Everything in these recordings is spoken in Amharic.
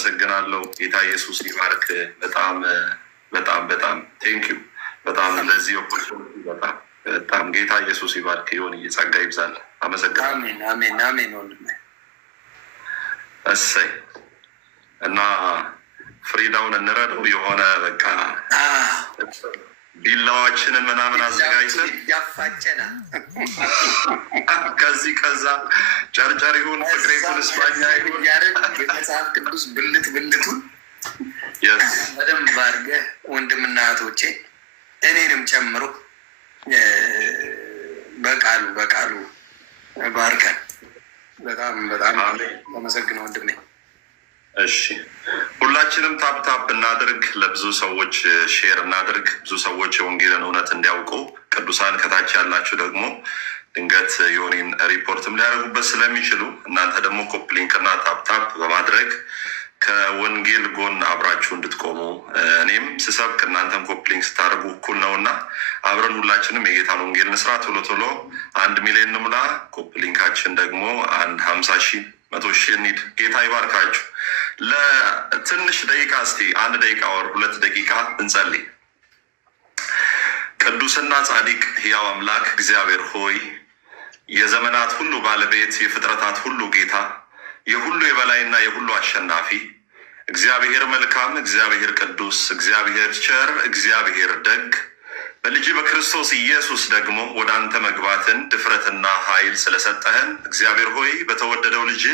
አመሰግናለሁ። ጌታ ኢየሱስ ይባርክ። በጣም በጣም በጣም ቴንኪዩ። በጣም ለዚህ በጣም ጌታ ኢየሱስ ይባርክ። ይሁን ጸጋ ይብዛል። አመሰግናለሁ። አሜን አሜን አሜን። ወንድሜ እሰይ እና ፍሪዳውን እንረዳው የሆነ በቃ ቢላዋችንን ምናምን አዘጋጅተን ያፋጨና ከዚህ ከዛ ጨርጨር ይሁን ፍቅሬ ይሁን እስፓኛ ይሁን የመጽሐፍ ቅዱስ ብልቱን በደንብ አድርገህ ወንድምና እህቶቼ እኔንም ጨምሮ በቃሉ ባርከን። በጣም በጣም አመሰግነው ወንድሜ። እሺ ሁላችንም ታፕታፕ እናድርግ፣ ለብዙ ሰዎች ሼር እናድርግ፣ ብዙ ሰዎች የወንጌልን እውነት እንዲያውቁ። ቅዱሳን ከታች ያላችሁ ደግሞ ድንገት የሆኔን ሪፖርትም ሊያደርጉበት ስለሚችሉ እናንተ ደግሞ ኮፕሊንክ እና ታፕታፕ በማድረግ ከወንጌል ጎን አብራችሁ እንድትቆሙ፣ እኔም ስሰብክ እናንተም ኮፕሊንክ ስታደርጉ እኩል ነው እና አብረን ሁላችንም የጌታን ወንጌል እንስራ። ቶሎ ቶሎ 1 ሚሊዮን እንሙላ። ኮፕሊንካችን ደግሞ 50,000 100,000 እንሂድ። ጌታ ይባርካችሁ። ለትንሽ ደቂቃ እስቲ 1 ደቂቃ ወር 2 ደቂቃ እንጸልይ። ቅዱስና ጻድቅ ሕያው አምላክ እግዚአብሔር ሆይ፣ የዘመናት ሁሉ ባለቤት፣ የፍጥረታት ሁሉ ጌታ፣ የሁሉ የበላይና የሁሉ አሸናፊ እግዚአብሔር መልካም፣ እግዚአብሔር ቅዱስ፣ እግዚአብሔር ቸር፣ እግዚአብሔር ደግ፣ በልጅ በክርስቶስ ኢየሱስ ደግሞ ወደ አንተ መግባትን ድፍረትና ኃይል ስለሰጠህን እግዚአብሔር ሆይ በተወደደው ልጅ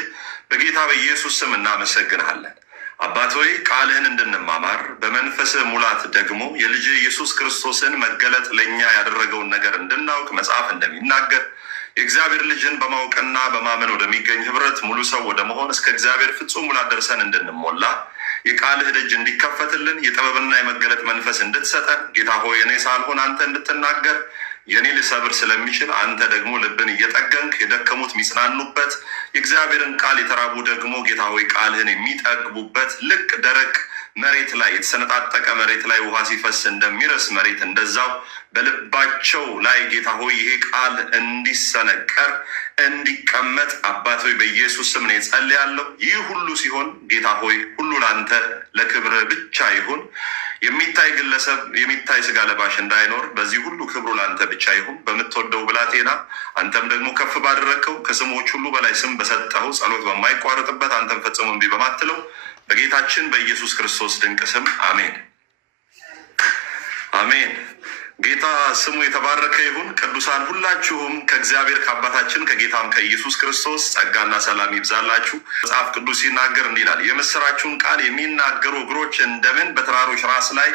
በጌታ በኢየሱስ ስም እናመሰግንሃለን። አባት ሆይ ቃልህን እንድንማማር በመንፈስህ ሙላት ደግሞ የልጅ ኢየሱስ ክርስቶስን መገለጥ ለእኛ ያደረገውን ነገር እንድናውቅ መጽሐፍ እንደሚናገር የእግዚአብሔር ልጅን በማወቅና በማመን ወደሚገኝ ህብረት ሙሉ ሰው ወደ መሆን እስከ እግዚአብሔር ፍጹም ሙላት ደርሰን እንድንሞላ የቃልህ ደጅ እንዲከፈትልን የጥበብና የመገለጥ መንፈስ እንድትሰጠን ጌታ ሆይ እኔ ሳልሆን አንተ እንድትናገር የኔ ልሰብር ስለሚችል አንተ ደግሞ ልብን እየጠገንክ የደከሙት የሚጽናኑበት የእግዚአብሔርን ቃል የተራቡ ደግሞ ጌታ ሆይ ቃልህን የሚጠግቡበት ልክ ደረቅ መሬት ላይ የተሰነጣጠቀ መሬት ላይ ውሃ ሲፈስ እንደሚረስ መሬት እንደዛው በልባቸው ላይ ጌታ ሆይ ይሄ ቃል እንዲሰነቀር እንዲቀመጥ አባት ሆይ በኢየሱስ ስም ነው ጸልያለሁ። ይህ ሁሉ ሲሆን ጌታ ሆይ ሁሉ ለአንተ ለክብር ብቻ ይሁን። የሚታይ ግለሰብ የሚታይ ስጋ ለባሽ እንዳይኖር በዚህ ሁሉ ክብሩ ለአንተ ብቻ ይሁን። በምትወደው ብላቴና አንተም ደግሞ ከፍ ባደረግከው ከስሞች ሁሉ በላይ ስም በሰጠኸው ጸሎት በማይቋረጥበት አንተም ፈጽሞ እምቢ በማትለው በጌታችን በኢየሱስ ክርስቶስ ድንቅ ስም አሜን አሜን። ጌታ ስሙ የተባረከ ይሁን። ቅዱሳን ሁላችሁም ከእግዚአብሔር ከአባታችን ከጌታም ከኢየሱስ ክርስቶስ ጸጋና ሰላም ይብዛላችሁ። መጽሐፍ ቅዱስ ሲናገር እንዲህ ይላል፣ የምስራችሁን ቃል የሚናገሩ እግሮች እንደምን በተራሮች ራስ ላይ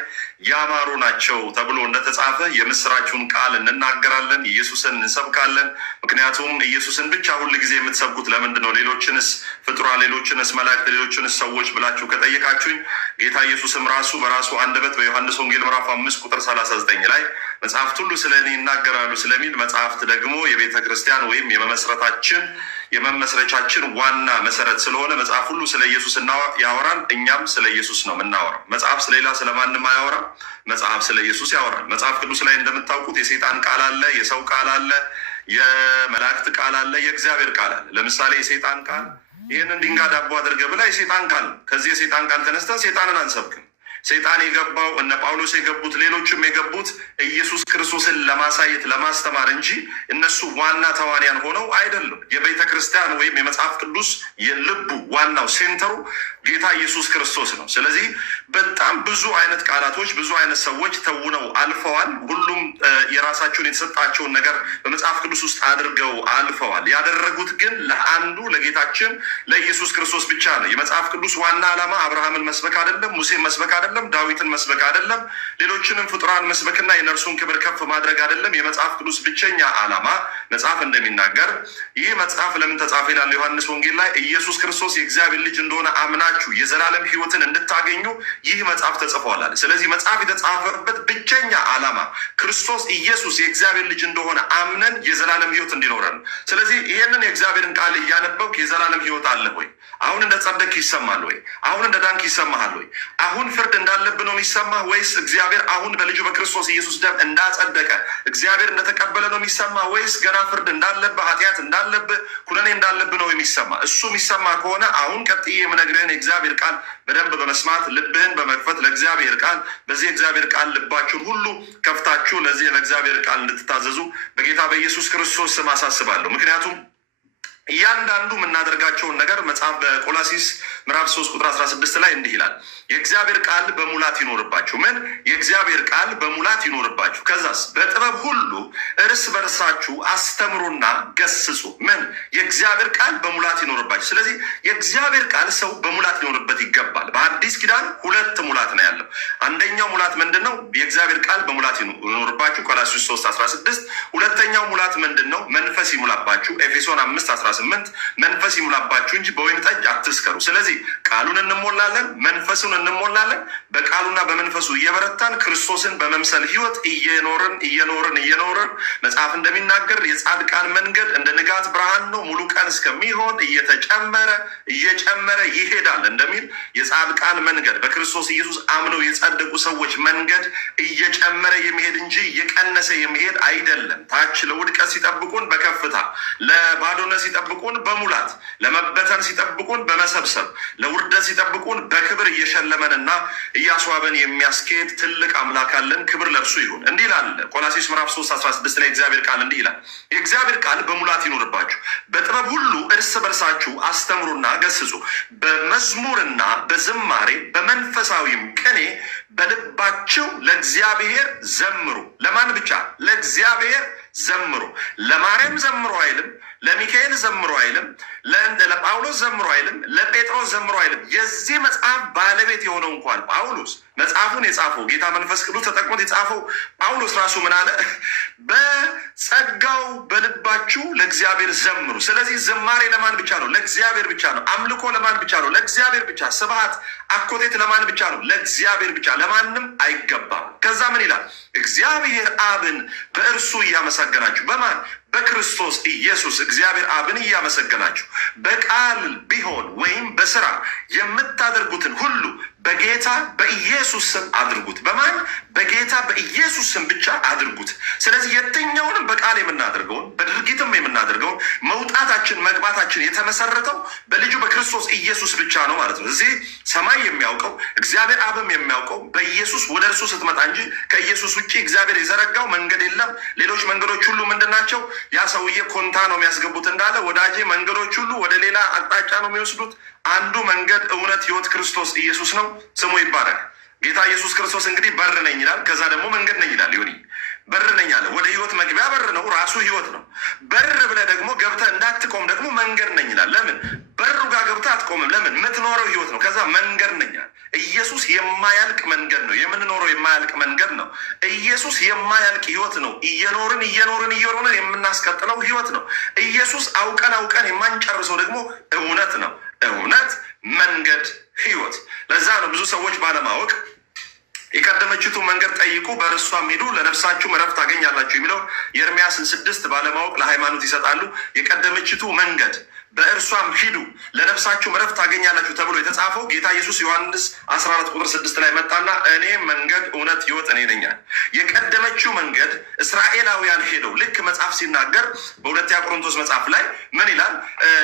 ያማሩ ናቸው ተብሎ እንደተጻፈ የምስራችሁን ቃል እንናገራለን፣ ኢየሱስን እንሰብካለን። ምክንያቱም ኢየሱስን ብቻ ሁል ጊዜ የምትሰብኩት ለምንድን ነው? ሌሎችንስ ፍጡራን፣ ሌሎችንስ መላእክት፣ ሌሎችንስ ሰዎች ብላችሁ ከጠየቃችሁኝ ጌታ ኢየሱስም ራሱ በራሱ አንደበት በዮሐንስ ወንጌል ምዕራፍ 5 ቁጥር 39 ላይ መጽሐፍት ሁሉ ስለ እኔ ይናገራሉ ስለሚል መጽሐፍት ደግሞ የቤተ ክርስቲያን ወይም የመመስረቻችን ዋና መሰረት ስለሆነ መጽሐፍ ሁሉ ስለ ኢየሱስ ያወራል። እኛም ስለ ኢየሱስ ነው የምናወራው። መጽሐፍ ስለሌላ ስለማንም አያወራም። መጽሐፍ ስለ ኢየሱስ ያወራል። መጽሐፍ ቅዱስ ላይ እንደምታውቁት የሰይጣን ቃል አለ፣ የሰው ቃል አለ፣ የመላእክት ቃል አለ፣ የእግዚአብሔር ቃል አለ። ለምሳሌ የሰይጣን ቃል ይህንን ድንጋይ ዳቦ አድርገህ ብላ የሰይጣን ቃል። ከዚህ የሰይጣን ቃል ተነስተን ሰይጣንን አንሰብክም። ሰይጣን የገባው እነ ጳውሎስ የገቡት ሌሎችም የገቡት ኢየሱስ ክርስቶስን ለማሳየት ለማስተማር እንጂ እነሱ ዋና ተዋንያን ሆነው አይደለም። የቤተ ክርስቲያን ወይም የመጽሐፍ ቅዱስ የልቡ ዋናው ሴንተሩ ጌታ ኢየሱስ ክርስቶስ ነው። ስለዚህ በጣም ብዙ አይነት ቃላቶች ብዙ አይነት ሰዎች ተውነው አልፈዋል። ሁሉም የራሳቸውን የተሰጣቸውን ነገር በመጽሐፍ ቅዱስ ውስጥ አድርገው አልፈዋል። ያደረጉት ግን ለአንዱ ለጌታችን ለኢየሱስ ክርስቶስ ብቻ ነው። የመጽሐፍ ቅዱስ ዋና ዓላማ አብርሃምን መስበክ አይደለም፣ ሙሴን መስበክ አይደለም፣ ዳዊትን መስበክ አይደለም፣ ሌሎችንም ፍጡራን መስበክና የነርሱን ክብር ከፍ ማድረግ አይደለም። የመጽሐፍ ቅዱስ ብቸኛ ዓላማ መጽሐፍ እንደሚናገር ይህ መጽሐፍ ለምን ተጻፈ ይላል ዮሐንስ ወንጌል ላይ ኢየሱስ ክርስቶስ የእግዚአብሔር ልጅ እንደሆነ አምናችሁ የዘላለም ሕይወትን እንድታገኙ ይህ መጽሐፍ ተጽፏል። ስለዚህ መጽሐፍ የተጻፈበት ብቸኛ ዓላማ ክርስቶስ ኢየሱስ የእግዚአብሔር ልጅ እንደሆነ አምነን የዘላለም ሕይወት እንዲኖረን። ስለዚህ ይህንን የእግዚአብሔርን ቃል እያነበብክ የዘላለም ሕይወት አለ ወይ? አሁን እንደ ጸደቅ ይሰማል ወይ? አሁን እንደ ዳንክ ይሰማሃል ወይ? አሁን ፍርድ እንዳለብህ ነው የሚሰማህ ወይስ እግዚአብሔር አሁን በልጁ በክርስቶስ ኢየሱስ ደም እንዳጸደቀ እግዚአብሔር እንደተቀበለ ነው የሚሰማህ? ወይስ ገና ፍርድ እንዳለብህ፣ ኃጢአት እንዳለብህ፣ ኩነኔ ኩነኔ እንዳለብህ ነው የሚሰማ። እሱ የሚሰማ ከሆነ አሁን ቀጥዬ የምነግርህን የእግዚአብሔር ቃል በደንብ በመስማት ልብህን በመክፈት ለእግዚአብሔር ቃል በዚህ የእግዚአብሔር ቃል ልባችሁን ሁሉ ከፍታችሁ ለዚህ ለእግዚአብሔር ቃል እንድትታዘዙ በጌታ በኢየሱስ ክርስቶስ ስም አሳስባለሁ። ምክንያቱም እያንዳንዱ የምናደርጋቸውን ነገር መጽሐፍ በቆላሲስ ምዕራፍ 3 ቁጥር 16 ላይ እንዲህ ይላል፣ የእግዚአብሔር ቃል በሙላት ይኖርባችሁ። ምን? የእግዚአብሔር ቃል በሙላት ይኖርባችሁ። ከዛስ በጥበብ ሁሉ እርስ በርሳችሁ አስተምሩና ገስጹ። ምን? የእግዚአብሔር ቃል በሙላት ይኖርባችሁ። ስለዚህ የእግዚአብሔር ቃል ሰው በሙላት ሊኖርበት ይገባል። በአዲስ ኪዳን 2 ሙላት ነው ያለው። አንደኛው ሙላት ምንድን ነው? የእግዚአብሔር ቃል በሙላት ይኖርባችሁ ቆላሲስ 3:16። ሁለተኛው ሙላት ምንድን ነው? መንፈስ ይሙላባችሁ ኤፌሶን 5:18 መንፈስ ይሙላባችሁ እንጂ በወይን ጠጅ አትስከሩ። ስለዚህ ቃሉን እንሞላለን፣ መንፈሱን እንሞላለን። በቃሉና በመንፈሱ እየበረታን ክርስቶስን በመምሰል ህይወት እየኖርን መጽሐፍ እንደሚናገር የጻድቃን መንገድ እንደ ንጋት ብርሃን ነው፣ ሙሉ ቀን እስከሚሆን እየጨመረ ይሄዳል እንደሚል የጻድቃን መንገድ በክርስቶስ ኢየሱስ አምነው የጸደቁ ሰዎች መንገድ እየጨመረ የሚሄድ እንጂ እየቀነሰ የሚሄድ አይደለም። ታች ለውድቀት ሲጠብቁን በከፍታ ለባዶነት ሲጠብቁን በሙላት ለመበተን ሲጠብቁን በመሰብሰብ ለውርደት ሲጠብቁን በክብር እየሸለመንና እያስዋበን የሚያስኬድ ትልቅ አምላክ አለን። ክብር ለእርሱ ይሁን። እንዲህ ይላል ቆላሲስ ምዕራፍ 3:16 ላይ እግዚአብሔር ቃል እንዲህ ይላል፣ የእግዚአብሔር ቃል በሙላት ይኖርባችሁ፣ በጥበብ ሁሉ እርስ በርሳችሁ አስተምሩና ገስጹ፣ በመዝሙርና በዝማሬ በመንፈሳዊም ቅኔ በልባችሁ ለእግዚአብሔር ዘምሩ። ለማን ብቻ? ለእግዚአብሔር ዘምሩ። ለማርያም ዘምሩ አይልም፣ ለሚካኤል ዘምሩ አይልም፣ ለጳውሎስ ዘምሩ አይልም፣ ለጴጥሮስ ዘምሩ አይልም። የዚህ መጽሐፍ ባለቤት የሆነው እንኳን ጳውሎስ መጽሐፉን የጻፈው ጌታ መንፈስ ቅዱስ ተጠቅሞት የጻፈው ጳውሎስ ራሱ ምን አለ? በጸጋው በልባችሁ ለእግዚአብሔር ዘምሩ። ስለዚህ ዝማሬ ለማን ብቻ ነው? ለእግዚአብሔር ብቻ ነው። አምልኮ ለማን ብቻ ነው? ለእግዚአብሔር ብቻ። ስብሐት አኮቴት ለማን ብቻ ነው? ለእግዚአብሔር ብቻ፣ ለማንም አይገባም። ከዛ ምን ይላል? እግዚአብሔር አብን በእርሱ እያመሰገናችሁ። በማን? በክርስቶስ ኢየሱስ እግዚአብሔር አብን እያመሰገናችሁ በቃል ቢሆን ወይም በስራ የምታደርጉትን ሁሉ በጌታ በኢየሱስ ስም አድርጉት። በማን? በጌታ በኢየሱስ ስም ብቻ አድርጉት። ስለዚህ የትኛውንም በቃል የምናደርገውን በድርጊትም የምናደርገውን መውጣታችን መግባታችን የተመሰረተው በልጁ በክርስቶስ ኢየሱስ ብቻ ነው ማለት ነው። እዚህ ሰማይ የሚያውቀው እግዚአብሔር አብም የሚያውቀው በኢየሱስ ወደ እርሱ ስትመጣ እንጂ ከኢየሱስ ውጭ እግዚአብሔር የዘረጋው መንገድ የለም። ሌሎች መንገዶች ሁሉ ምንድን ናቸው? ያ ሰውዬ ኮንታ ነው የሚያስገቡት እንዳለ ወዳጄ፣ መንገዶች ሁሉ ወደ ሌላ አቅጣጫ ነው የሚወስዱት። አንዱ መንገድ፣ እውነት፣ ህይወት ክርስቶስ ኢየሱስ ነው። ስሙ ይባረክ። ጌታ ኢየሱስ ክርስቶስ እንግዲህ በር ነኝ ይላል። ከዛ ደግሞ መንገድ ነኝ ይላል። ዮኒ በር ነኝ አለ። ወደ ህይወት መግቢያ በር ነው፣ ራሱ ህይወት ነው። በር ብለህ ደግሞ ገብተህ እንዳትቆም ደግሞ መንገድ ነኝ ይላል። ለምን? በሩ ጋር ገብተህ አትቆምም። ለምን? የምትኖረው ህይወት ነው። ከዛ መንገድ ነኝ አለ። ኢየሱስ የማያልቅ መንገድ ነው። የምንኖረው የማያልቅ መንገድ ነው። ኢየሱስ የማያልቅ ህይወት ነው። እየኖርን የምናስቀጥለው ህይወት ነው። ኢየሱስ አውቀን የማንጨርሰው ደግሞ እውነት ነው። እውነት፣ መንገድ፣ ህይወት። ለዛ ነው ብዙ ሰዎች ባለማወቅ የቀደመችቱ መንገድ ጠይቁ በእርሷም ሂዱ ለነፍሳችሁ ዕረፍት ታገኛላችሁ የሚለው የኤርምያስን 6 ባለማወቅ ለሃይማኖት ይሰጣሉ። የቀደመችቱ መንገድ በእርሷም ሂዱ ለነፍሳችሁ ዕረፍት ታገኛላችሁ ተብሎ የተጻፈው ጌታ ኢየሱስ ዮሐንስ 14 ቁጥር 6 ላይ መጣና እኔ መንገድ፣ እውነት፣ ህይወት እኔ ነኝ። የቀደመችው መንገድ እስራኤላውያን ሄደው ልክ መጽሐፍ ሲናገር በሁለተኛ ቆሮንቶስ መጽሐፍ ላይ ምን ይላል?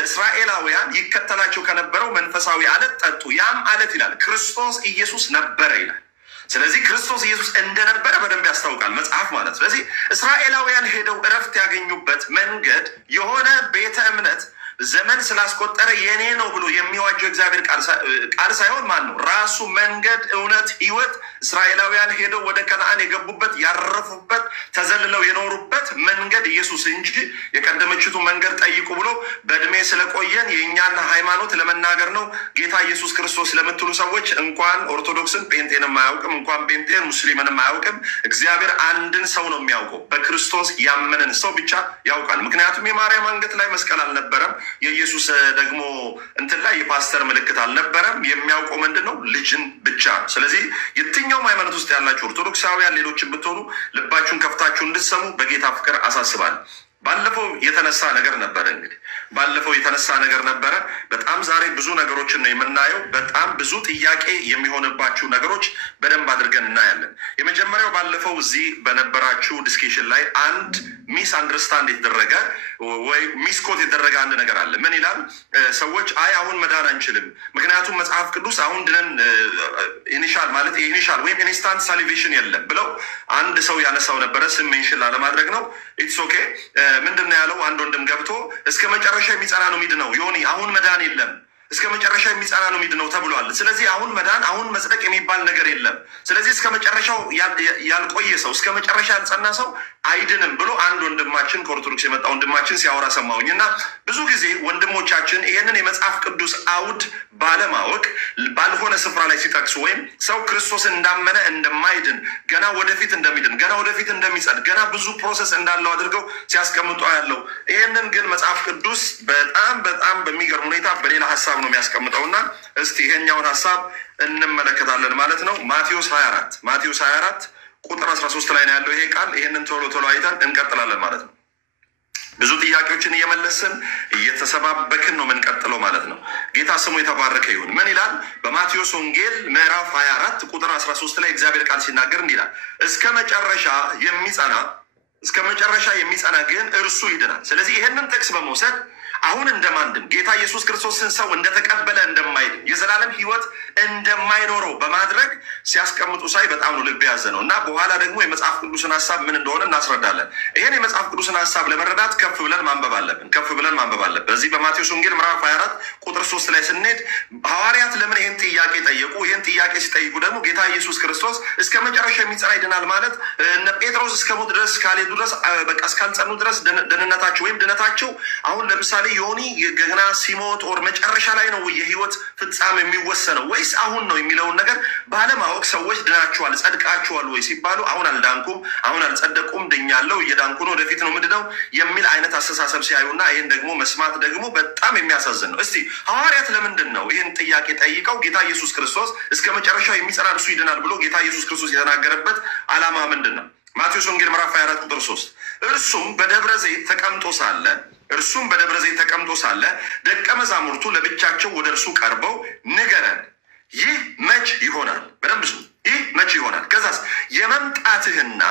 እስራኤላውያን ይከተላቸው ከነበረው መንፈሳዊ አለት ጠጡ። ያም አለት ይላል ክርስቶስ ኢየሱስ ነበረ ይላል። ስለዚህ ክርስቶስ ኢየሱስ እንደነበረ በደንብ ያስታውቃል መጽሐፍ ማለት። ስለዚህ እስራኤላውያን ሄደው ዕረፍት ያገኙበት መንገድ የሆነ ቤተ እምነት ዘመን ስላስቆጠረ የኔ ነው ብሎ የሚዋጀው እግዚአብሔር ቃል ሳይሆን ማን ነው? ራሱ መንገድ፣ እውነት፣ ህይወት። እስራኤላውያን ሄደው ወደ ከነአን የገቡበት ያረፉበት ተዘልለው የኖሩበት መንገድ ኢየሱስ እንጂ የቀደመችቱ መንገድ ጠይቁ ብሎ በእድሜ ስለቆየን የእኛን ሃይማኖት ለመናገር ነው ጌታ ኢየሱስ ክርስቶስ ለምትሉ ሰዎች እንኳን ኦርቶዶክስን ጴንጤንም አያውቅም፣ እንኳን ጴንጤን ሙስሊምንም አያውቅም። እግዚአብሔር አንድን ሰው ነው የሚያውቀው። በክርስቶስ ያመንን ሰው ብቻ ያውቃል። ምክንያቱም የማርያም አንገት ላይ መስቀል አልነበረም። የኢየሱስ ደግሞ እንትን ላይ የፓስተር ምልክት አልነበረም። የሚያውቀው ምንድን ነው? ልጅን ብቻ ነው። ስለዚህ የትኛውም ሃይማኖት ውስጥ ያላችሁ ኦርቶዶክሳውያን ሌሎችን ብትሆኑ ልባችሁን ከፍታችሁ እንድትሰሙ በጌታ ፍቅር አሳስባለሁ። ባለፈው የተነሳ ነገር ነበረ። እንግዲህ ባለፈው የተነሳ ነገር ነበረ። በጣም ዛሬ ብዙ ነገሮችን ነው የምናየው። በጣም ብዙ ጥያቄ የሚሆንባችሁ ነገሮች በደንብ አድርገን እናያለን። የመጀመሪያው ባለፈው እዚህ በነበራችሁ ዲስኬሽን ላይ አንድ ሚስ አንደርስታንድ የተደረገ ወይ ሚስኮት የተደረገ አንድ ነገር አለ። ምን ይላል? ሰዎች አይ አሁን መዳን አንችልም፣ ምክንያቱም መጽሐፍ ቅዱስ አሁን ድነን ኢኒሻል ማለት ኢኒሻል ወይም ኢንስታንት ሳሊቬሽን የለም ብለው አንድ ሰው ያነሳው ነበረ። ስም ሜንሽን ላለማድረግ ነው። ኢትስ ኦኬ። ምንድን ነው ያለው? አንድ ወንድም ገብቶ እስከ መጨረሻ የሚጸና ነው የሚድነው። ዮኒ አሁን መዳን የለም፣ እስከ መጨረሻ የሚጸና ነው የሚድነው ተብሏል። ስለዚህ አሁን መዳን አሁን መጽደቅ የሚባል ነገር የለም። ስለዚህ እስከ መጨረሻው ያልቆየ ሰው እስከ መጨረሻ ያልጸና ሰው አይድንም ብሎ አንድ ወንድማችን ከኦርቶዶክስ የመጣ ወንድማችን ሲያወራ ሰማሁኝ። እና ብዙ ጊዜ ወንድሞቻችን ይህንን የመጽሐፍ ቅዱስ አውድ ባለማወቅ ባልሆነ ስፍራ ላይ ሲጠቅሱ ወይም ሰው ክርስቶስን እንዳመነ እንደማይድን፣ ገና ወደፊት እንደሚድን፣ ገና ወደፊት እንደሚጸድቅ፣ ገና ብዙ ፕሮሰስ እንዳለው አድርገው ሲያስቀምጡ ያለው። ይህንን ግን መጽሐፍ ቅዱስ በጣም በጣም በሚገርም ሁኔታ በሌላ ሀሳብ ነው የሚያስቀምጠው። እና እስቲ ይሄኛውን ሀሳብ እንመለከታለን ማለት ነው። ማቴዎስ 24 ቁጥር 13 ላይ ነው ያለው ይሄ ቃል። ይሄንን ቶሎ ቶሎ አይተን እንቀጥላለን ማለት ነው። ብዙ ጥያቄዎችን እየመለስን እየተሰባበክን ነው የምንቀጥለው ማለት ነው። ጌታ ስሙ የተባረከ ይሁን። ምን ይላል? በማቴዎስ ወንጌል ምዕራፍ 24 ቁጥር 13 ላይ እግዚአብሔር ቃል ሲናገር እንዲህ ይላል፣ እስከ መጨረሻ የሚጸና ግን እርሱ ይድናል። ስለዚህ ይህንን ጥቅስ በመውሰድ አሁን እንደማንድን ጌታ ኢየሱስ ክርስቶስን ሰው እንደተቀበለ እንደማይድን የዘላለም ሕይወት እንደማይኖረው በማድረግ ሲያስቀምጡ ሳይ በጣም ነው ልብ ያዘ ነው። እና በኋላ ደግሞ የመጽሐፍ ቅዱስን ሀሳብ ምን እንደሆነ እናስረዳለን። ይህን የመጽሐፍ ቅዱስን ሀሳብ ለመረዳት ከፍ ብለን ማንበብ አለብን። በዚህ በማቴዎስ ወንጌል ምዕራፍ 24 ቁጥር 3 ላይ ስንሄድ ሐዋርያት ለምን ይህን ጥያቄ ጠየቁ? ይህን ጥያቄ ሲጠይቁ ደግሞ ጌታ ኢየሱስ ክርስቶስ እስከ መጨረሻ የሚጸና ይድናል ማለት እነ ጴጥሮስ እስከ ሞት ድረስ ካልሄዱ ድረስ በቃ እስካልጸኑ ድረስ ደህንነታቸው ወይም ድነታቸው አሁን ለምሳሌ ዮኒ ገና ሲሞት ኦር መጨረሻ ላይ ነው የህይወት ፍጻሜ የሚወሰነው ወይስ አሁን ነው የሚለውን ነገር ባለማወቅ ሰዎች ድናችኋል፣ ጸድቃችኋል ወይ ሲባሉ አሁን አልዳንኩም፣ አሁን አልጸደቁም፣ ድኛለሁ፣ እየዳንኩ ነው፣ ወደፊት ነው ምንድነው የሚል አይነት አስተሳሰብ ሲያዩና ይህን ደግሞ መስማት ደግሞ በጣም የሚያሳዝን ነው። እስቲ ሐዋርያት ለምንድን ነው ይህን ጥያቄ ጠይቀው ጌታ ኢየሱስ ክርስቶስ እስከ መጨረሻው የሚጸና እርሱ ይድናል ብሎ ጌታ ኢየሱስ ክርስቶስ የተናገረበት ዓላማ ምንድን ነው? ማቴዎስ ወንጌል ምዕራፍ 24 ቁጥር 3 እርሱም በደብረ ዘይት ተቀምጦ ሳለ ደቀ መዛሙርቱ ለብቻቸው ወደ እርሱ ቀርበው ንገረን፣ ይህ መች ይሆናል? በደንብ ስሙ። ይህ መች ይሆናል? ከዛስ የመምጣትህና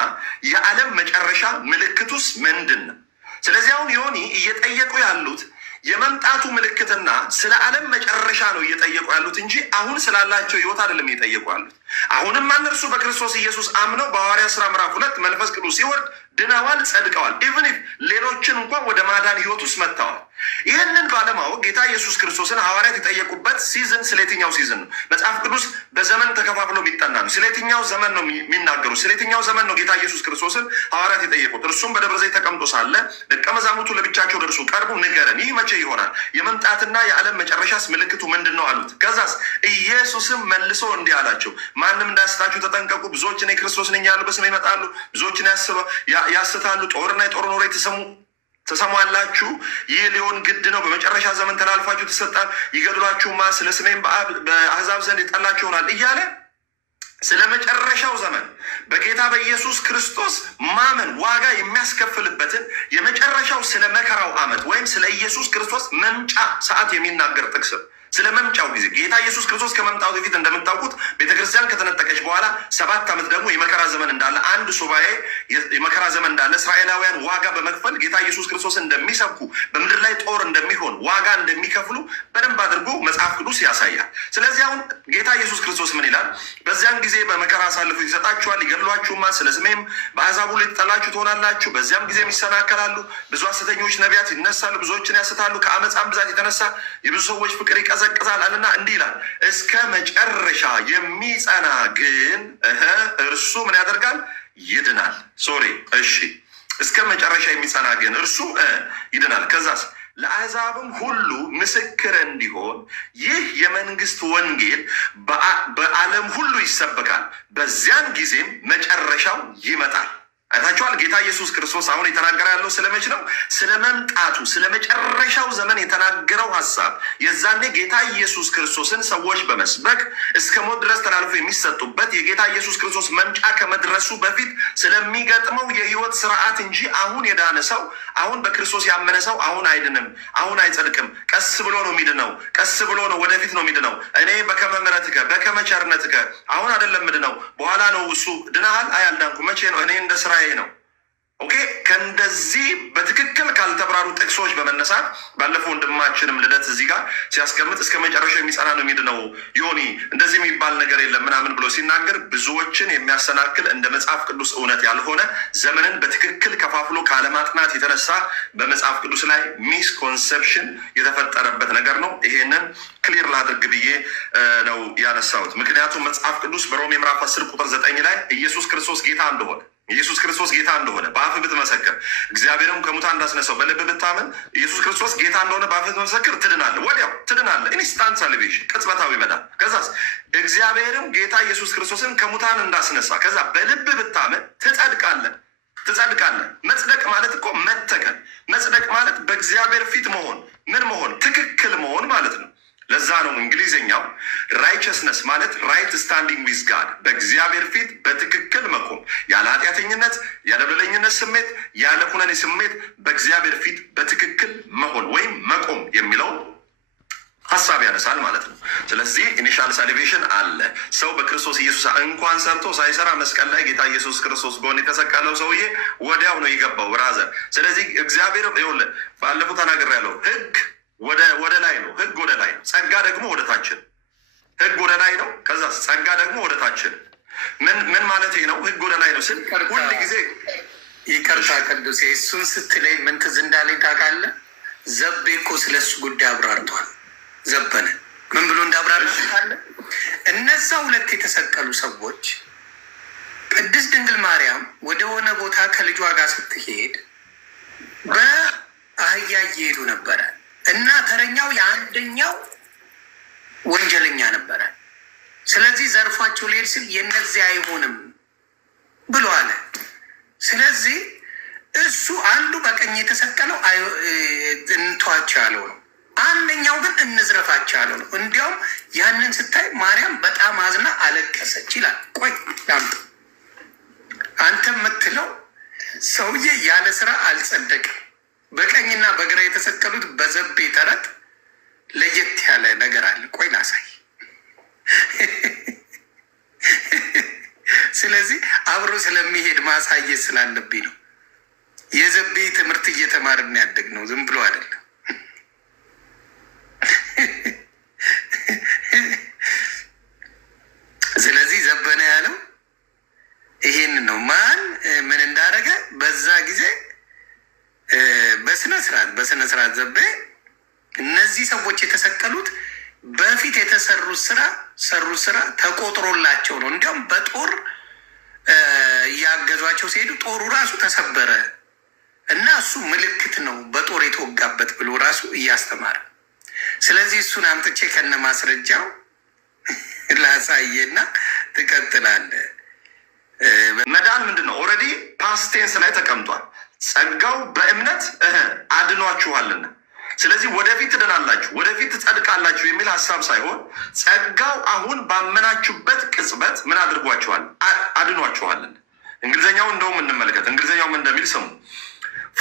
የዓለም መጨረሻ ምልክቱስ ምንድን ነው? ስለዚህ አሁን ዮኒ እየጠየቁ ያሉት የመምጣቱ ምልክትና ስለ ዓለም መጨረሻ ነው እየጠየቁ ያሉት እንጂ አሁን ስላላቸው ህይወት አይደለም እየጠየቁ ያሉት። አሁንም እነርሱ በክርስቶስ ኢየሱስ አምነው በሐዋርያት ሥራ ምዕራፍ 2 መንፈስ ቅዱስ ሲወርድ ድነዋል፣ ጸድቀዋል። ኢቭን ኢፍ ሌሎችን እንኳን ወደ ማዳን ህይወት ውስጥ መጥተዋል። ይህንን ባለማወቅ ጌታ ኢየሱስ ክርስቶስን ሐዋርያት የጠየቁበት ሲዝን ስለ የትኛው ሲዝን ነው? መጽሐፍ ቅዱስ በዘመን ተከፋፍሎ የሚጠና ነው። ስለ የትኛው ዘመን ነው የሚናገሩ? ስለ የትኛው ዘመን ነው ጌታ ኢየሱስ ክርስቶስን ሐዋርያት የጠየቁት? እርሱም በደብረ ዘይት ተቀምጦ ሳለ ደቀ መዛሙርቱ ለብቻቸው ደርሱ ቀርቡ ንገረን፣ ይህ መቼ ይሆናል? የመምጣትና የዓለም መጨረሻስ ምልክቱ ምንድን ነው አሉት። ከዛስ ኢየሱስም መልሶ እንዲህ አላቸው፣ ማንም እንዳያስታችሁ ተጠንቀቁ። ብዙዎች እኔ ክርስቶስ ነኝ ያሉ በስሜ ይመጣሉ፣ ብዙዎችን ያስታሉ። ጦርና የጦር ወሬ ተሰማላችሁ። ይህ ሊሆን ግድ ነው። በመጨረሻ ዘመን ተላልፋችሁ ትሰጣል፣ ይገድሏችሁማ፣ ስለ ስሜም በአሕዛብ ዘንድ የጠላችሁ ይሆናል እያለ ስለ መጨረሻው ዘመን በጌታ በኢየሱስ ክርስቶስ ማመን ዋጋ የሚያስከፍልበትን የመጨረሻው ስለ መከራው ዓመት ወይም ስለ ኢየሱስ ክርስቶስ መምጫ ሰዓት የሚናገር ጥቅስ ስለ መምጫው ጊዜ ጌታ ኢየሱስ ክርስቶስ ከመምጣቱ በፊት እንደምታውቁት ቤተክርስቲያን ከተነጠቀች በኋላ 7 ዓመት ደግሞ የመከራ ዘመን እንዳለ አንድ ሱባኤ የመከራ ዘመን እንዳለ እስራኤላውያን ዋጋ በመክፈል ጌታ ኢየሱስ ክርስቶስ እንደሚሰብኩ በምድር ላይ ጦር እንደሚሆን ዋጋ እንደሚከፍሉ በደንብ አድርጎ መጽሐፍ ቅዱስ ያሳያል። ስለዚህ አሁን ጌታ ኢየሱስ ክርስቶስ ምን ይላል? በዚያን ጊዜ በመከራ አሳልፎ ይሰጣችኋል፣ ይገድሏችሁማ፣ ስለ ስሜም በአሕዛብ ሁሉ የተጠላችሁ ትሆናላችሁ። በዚያም ጊዜም ይሰናከላሉ፣ ብዙ ሐሰተኞች ነቢያት ይነሳሉ፣ ብዙዎችን ያስታሉ። ከአመፃም ብዛት የተነሳ የብዙ ሰዎች ፍቅር ይቀዘቅዛል አለና እንዲህ ይላል፣ እስከ መጨረሻ የሚጸና ግን እርሱ ምን ያደርጋል? ይድናል። እስከ መጨረሻ የሚጸና ግን እርሱ ይድናል። ከዛስ ለአሕዛብም ሁሉ ምስክር እንዲሆን ይህ የመንግስት ወንጌል በዓለም ሁሉ ይሰበካል፣ በዚያን ጊዜም መጨረሻው ይመጣል። አይታችኋል። ጌታ ኢየሱስ ክርስቶስ አሁን የተናገረ ያለው ስለመች ነው? ስለ መምጣቱ፣ ስለ መጨረሻው ዘመን የተናገረው ሀሳብ። የዛኔ ጌታ ኢየሱስ ክርስቶስን ሰዎች በመስበክ እስከ ሞት ድረስ ተላልፎ የሚሰጡበት የጌታ ኢየሱስ ክርስቶስ መምጫ ከመድረሱ በፊት ስለሚገጥመው የህይወት ስርዓት እንጂ አሁን የዳነ ሰው፣ አሁን በክርስቶስ ያመነ ሰው አሁን አይድንም፣ አሁን አይጸድቅም። ቀስ ብሎ ነው የሚድነው፣ ቀስ ብሎ ነው ወደፊት ነው የሚድነው። እኔ በከመ ምሕረትከ በከመ ቸርነትከ፣ አሁን አይደለም ምድነው፣ በኋላ ነው እሱ። ድነሃል? አይ አልዳንኩም። መቼ ነው? እኔ እንደ ስራ ነው። ኦኬ። ከእንደዚህ በትክክል ካልተብራሩ ጥቅሶች በመነሳት ባለፈው ወንድማችንም ልደት እዚህ ጋር ሲያስቀምጥ እስከ መጨረሻው የሚጸና ነው የሚድነው ዮኒ፣ እንደዚህ የሚባል ነገር የለም ምናምን ብሎ ሲናገር ብዙዎችን የሚያሰናክል እንደ መጽሐፍ ቅዱስ እውነት ያልሆነ ዘመንን በትክክል ከፋፍሎ ካለማጥናት የተነሳ በመጽሐፍ ቅዱስ ላይ ሚስ ኮንሰፕሽን የተፈጠረበት ነገር ነው። ይሄንን ክሊር ላድርግ ብዬ ነው ያነሳሁት። ምክንያቱም መጽሐፍ ቅዱስ በሮሜ ምዕራፍ 10 ቁጥር 9 ላይ ኢየሱስ ክርስቶስ ጌታ እንደሆነ ኢየሱስ ክርስቶስ ጌታ እንደሆነ በአፍህ ብትመሰክር እግዚአብሔርም ከሙታን እንዳስነሳው በልብ ብታምን ኢየሱስ ክርስቶስ ጌታ እንደሆነ በአፍህ ብትመሰክር ትድናለህ። ወዲያው ትድናለህ። ኢንስታንት ሳልቬሽን፣ ቅጽበታዊ መዳን። ከዛስ እግዚአብሔርም ጌታ ኢየሱስ ክርስቶስን ከሙታን እንዳስነሳ ከዛ በልብ ብታምን ትጸድቃለህ። መጽደቅ ማለት እኮ መተከል፣ መጽደቅ ማለት በእግዚአብሔር ፊት መሆን፣ ምን መሆን? ትክክል መሆን ማለት ነው። ለዛ ነው እንግሊዝኛው ራይቸስነስ ማለት ራይት ስታንዲንግ ዊዝ ጋድ፣ በእግዚአብሔር ፊት በትክክል መቆም፣ ያለ ኃጢአተኝነት፣ ያለ በደለኝነት ስሜት፣ ያለ ኩነኔ ስሜት በእግዚአብሔር ፊት በትክክል መሆን ወይም መቆም የሚለው ሀሳብ ያነሳል ማለት ነው። ስለዚህ ኢኒሻል ሳሊቬሽን አለ። ሰው በክርስቶስ ኢየሱስ እንኳን ሰርቶ ሳይሰራ መስቀል ላይ ጌታ ኢየሱስ ክርስቶስ ጎን የተሰቀለው ሰውዬ ወዲያው ነው የገባው ብራዘር። ስለዚህ እግዚአብሔር ይኸውልህ፣ ባለፈው ተናግሬያለሁ፣ ህግ ወደ ላይ ነው። ህግ ወደ ላይ ነው። ጸጋ ደግሞ ወደ ታችን። ህግ ወደ ላይ ነው። ከዛ ጸጋ ደግሞ ወደ ታችን። ምን ማለት ነው? ህግ ወደ ላይ ነው ስል ሁል ጊዜ ይቅርታ ቅዱሴ፣ እሱን ስትለኝ ምን ትዝ እንዳለኝ ታውቃለህ? ዘቤ እኮ ስለሱ ጉዳይ አብራርቷል። ዘበነ ምን ብሎ እንዳብራራ ታውቃለህ? እነዛ ሁለት የተሰቀሉ ሰዎች ቅድስት ድንግል ማርያም ወደ ሆነ ቦታ ከልጇ ጋር ስትሄድ በአህያ እየሄዱ ነበረ እና ተረኛው የአንደኛው ወንጀለኛ ነበረ። ስለዚህ ዘርፏቸው ሊሄድ ሲል የነዚህ አይሆንም ብሎ አለ። ስለዚህ እሱ አንዱ በቀኝ የተሰቀለው እንተዋቸው ያለው ነው፣ አንደኛው ግን እንዝረፋቸው ያለው ነው። እንዲያውም ያንን ስታይ ማርያም በጣም አዝና አለቀሰች ይላል። ቆይ ዳምጥ፣ አንተ የምትለው ሰውዬ ያለ ስራ አልጸደቅም። በቀኝና በግራ የተሰቀሉት በዘቤ ተረት ለየት ያለ ነገር አለ። ቆይ ላሳይ። ስለዚህ አብሮ ስለሚሄድ ማሳየት ስላለብኝ ነው። የዘቤ ትምህርት እየተማርን ያደግ ነው፣ ዝም ብሎ አይደለም። ስለዚህ ዘበነ ያለው ይሄን ነው። ማን ምን እንዳደረገ በዛ ጊዜ በስነ ስርዓት ዘቤ እነዚህ ሰዎች የተሰቀሉት በፊት የተሰሩት ስራ ተቆጥሮላቸው ነው። እንዲያውም በጦር እያገዟቸው ሲሄዱ ጦሩ ራሱ ተሰበረ እና እሱ ምልክት ነው በጦር የተወጋበት ብሎ ራሱ እያስተማረ። ስለዚህ እሱን አምጥቼ ከነ ማስረጃው ላሳየና ትቀጥላለህ። መዳን ምንድን ነው? ኦልሬዲ ፓስቴንስ ላይ ተቀምጧል። ጸጋው በእምነት አድኗችኋልና ስለዚህ ወደፊት ትድናላችሁ፣ ወደፊት ትጸድቃላችሁ የሚል ሀሳብ ሳይሆን ጸጋው አሁን ባመናችሁበት ቅጽበት ምን አድርጓችኋል? አድኗችኋልና። እንግሊዝኛው እንደውም እንመልከት። እንግሊዝኛው ምን እንደሚል ስሙ።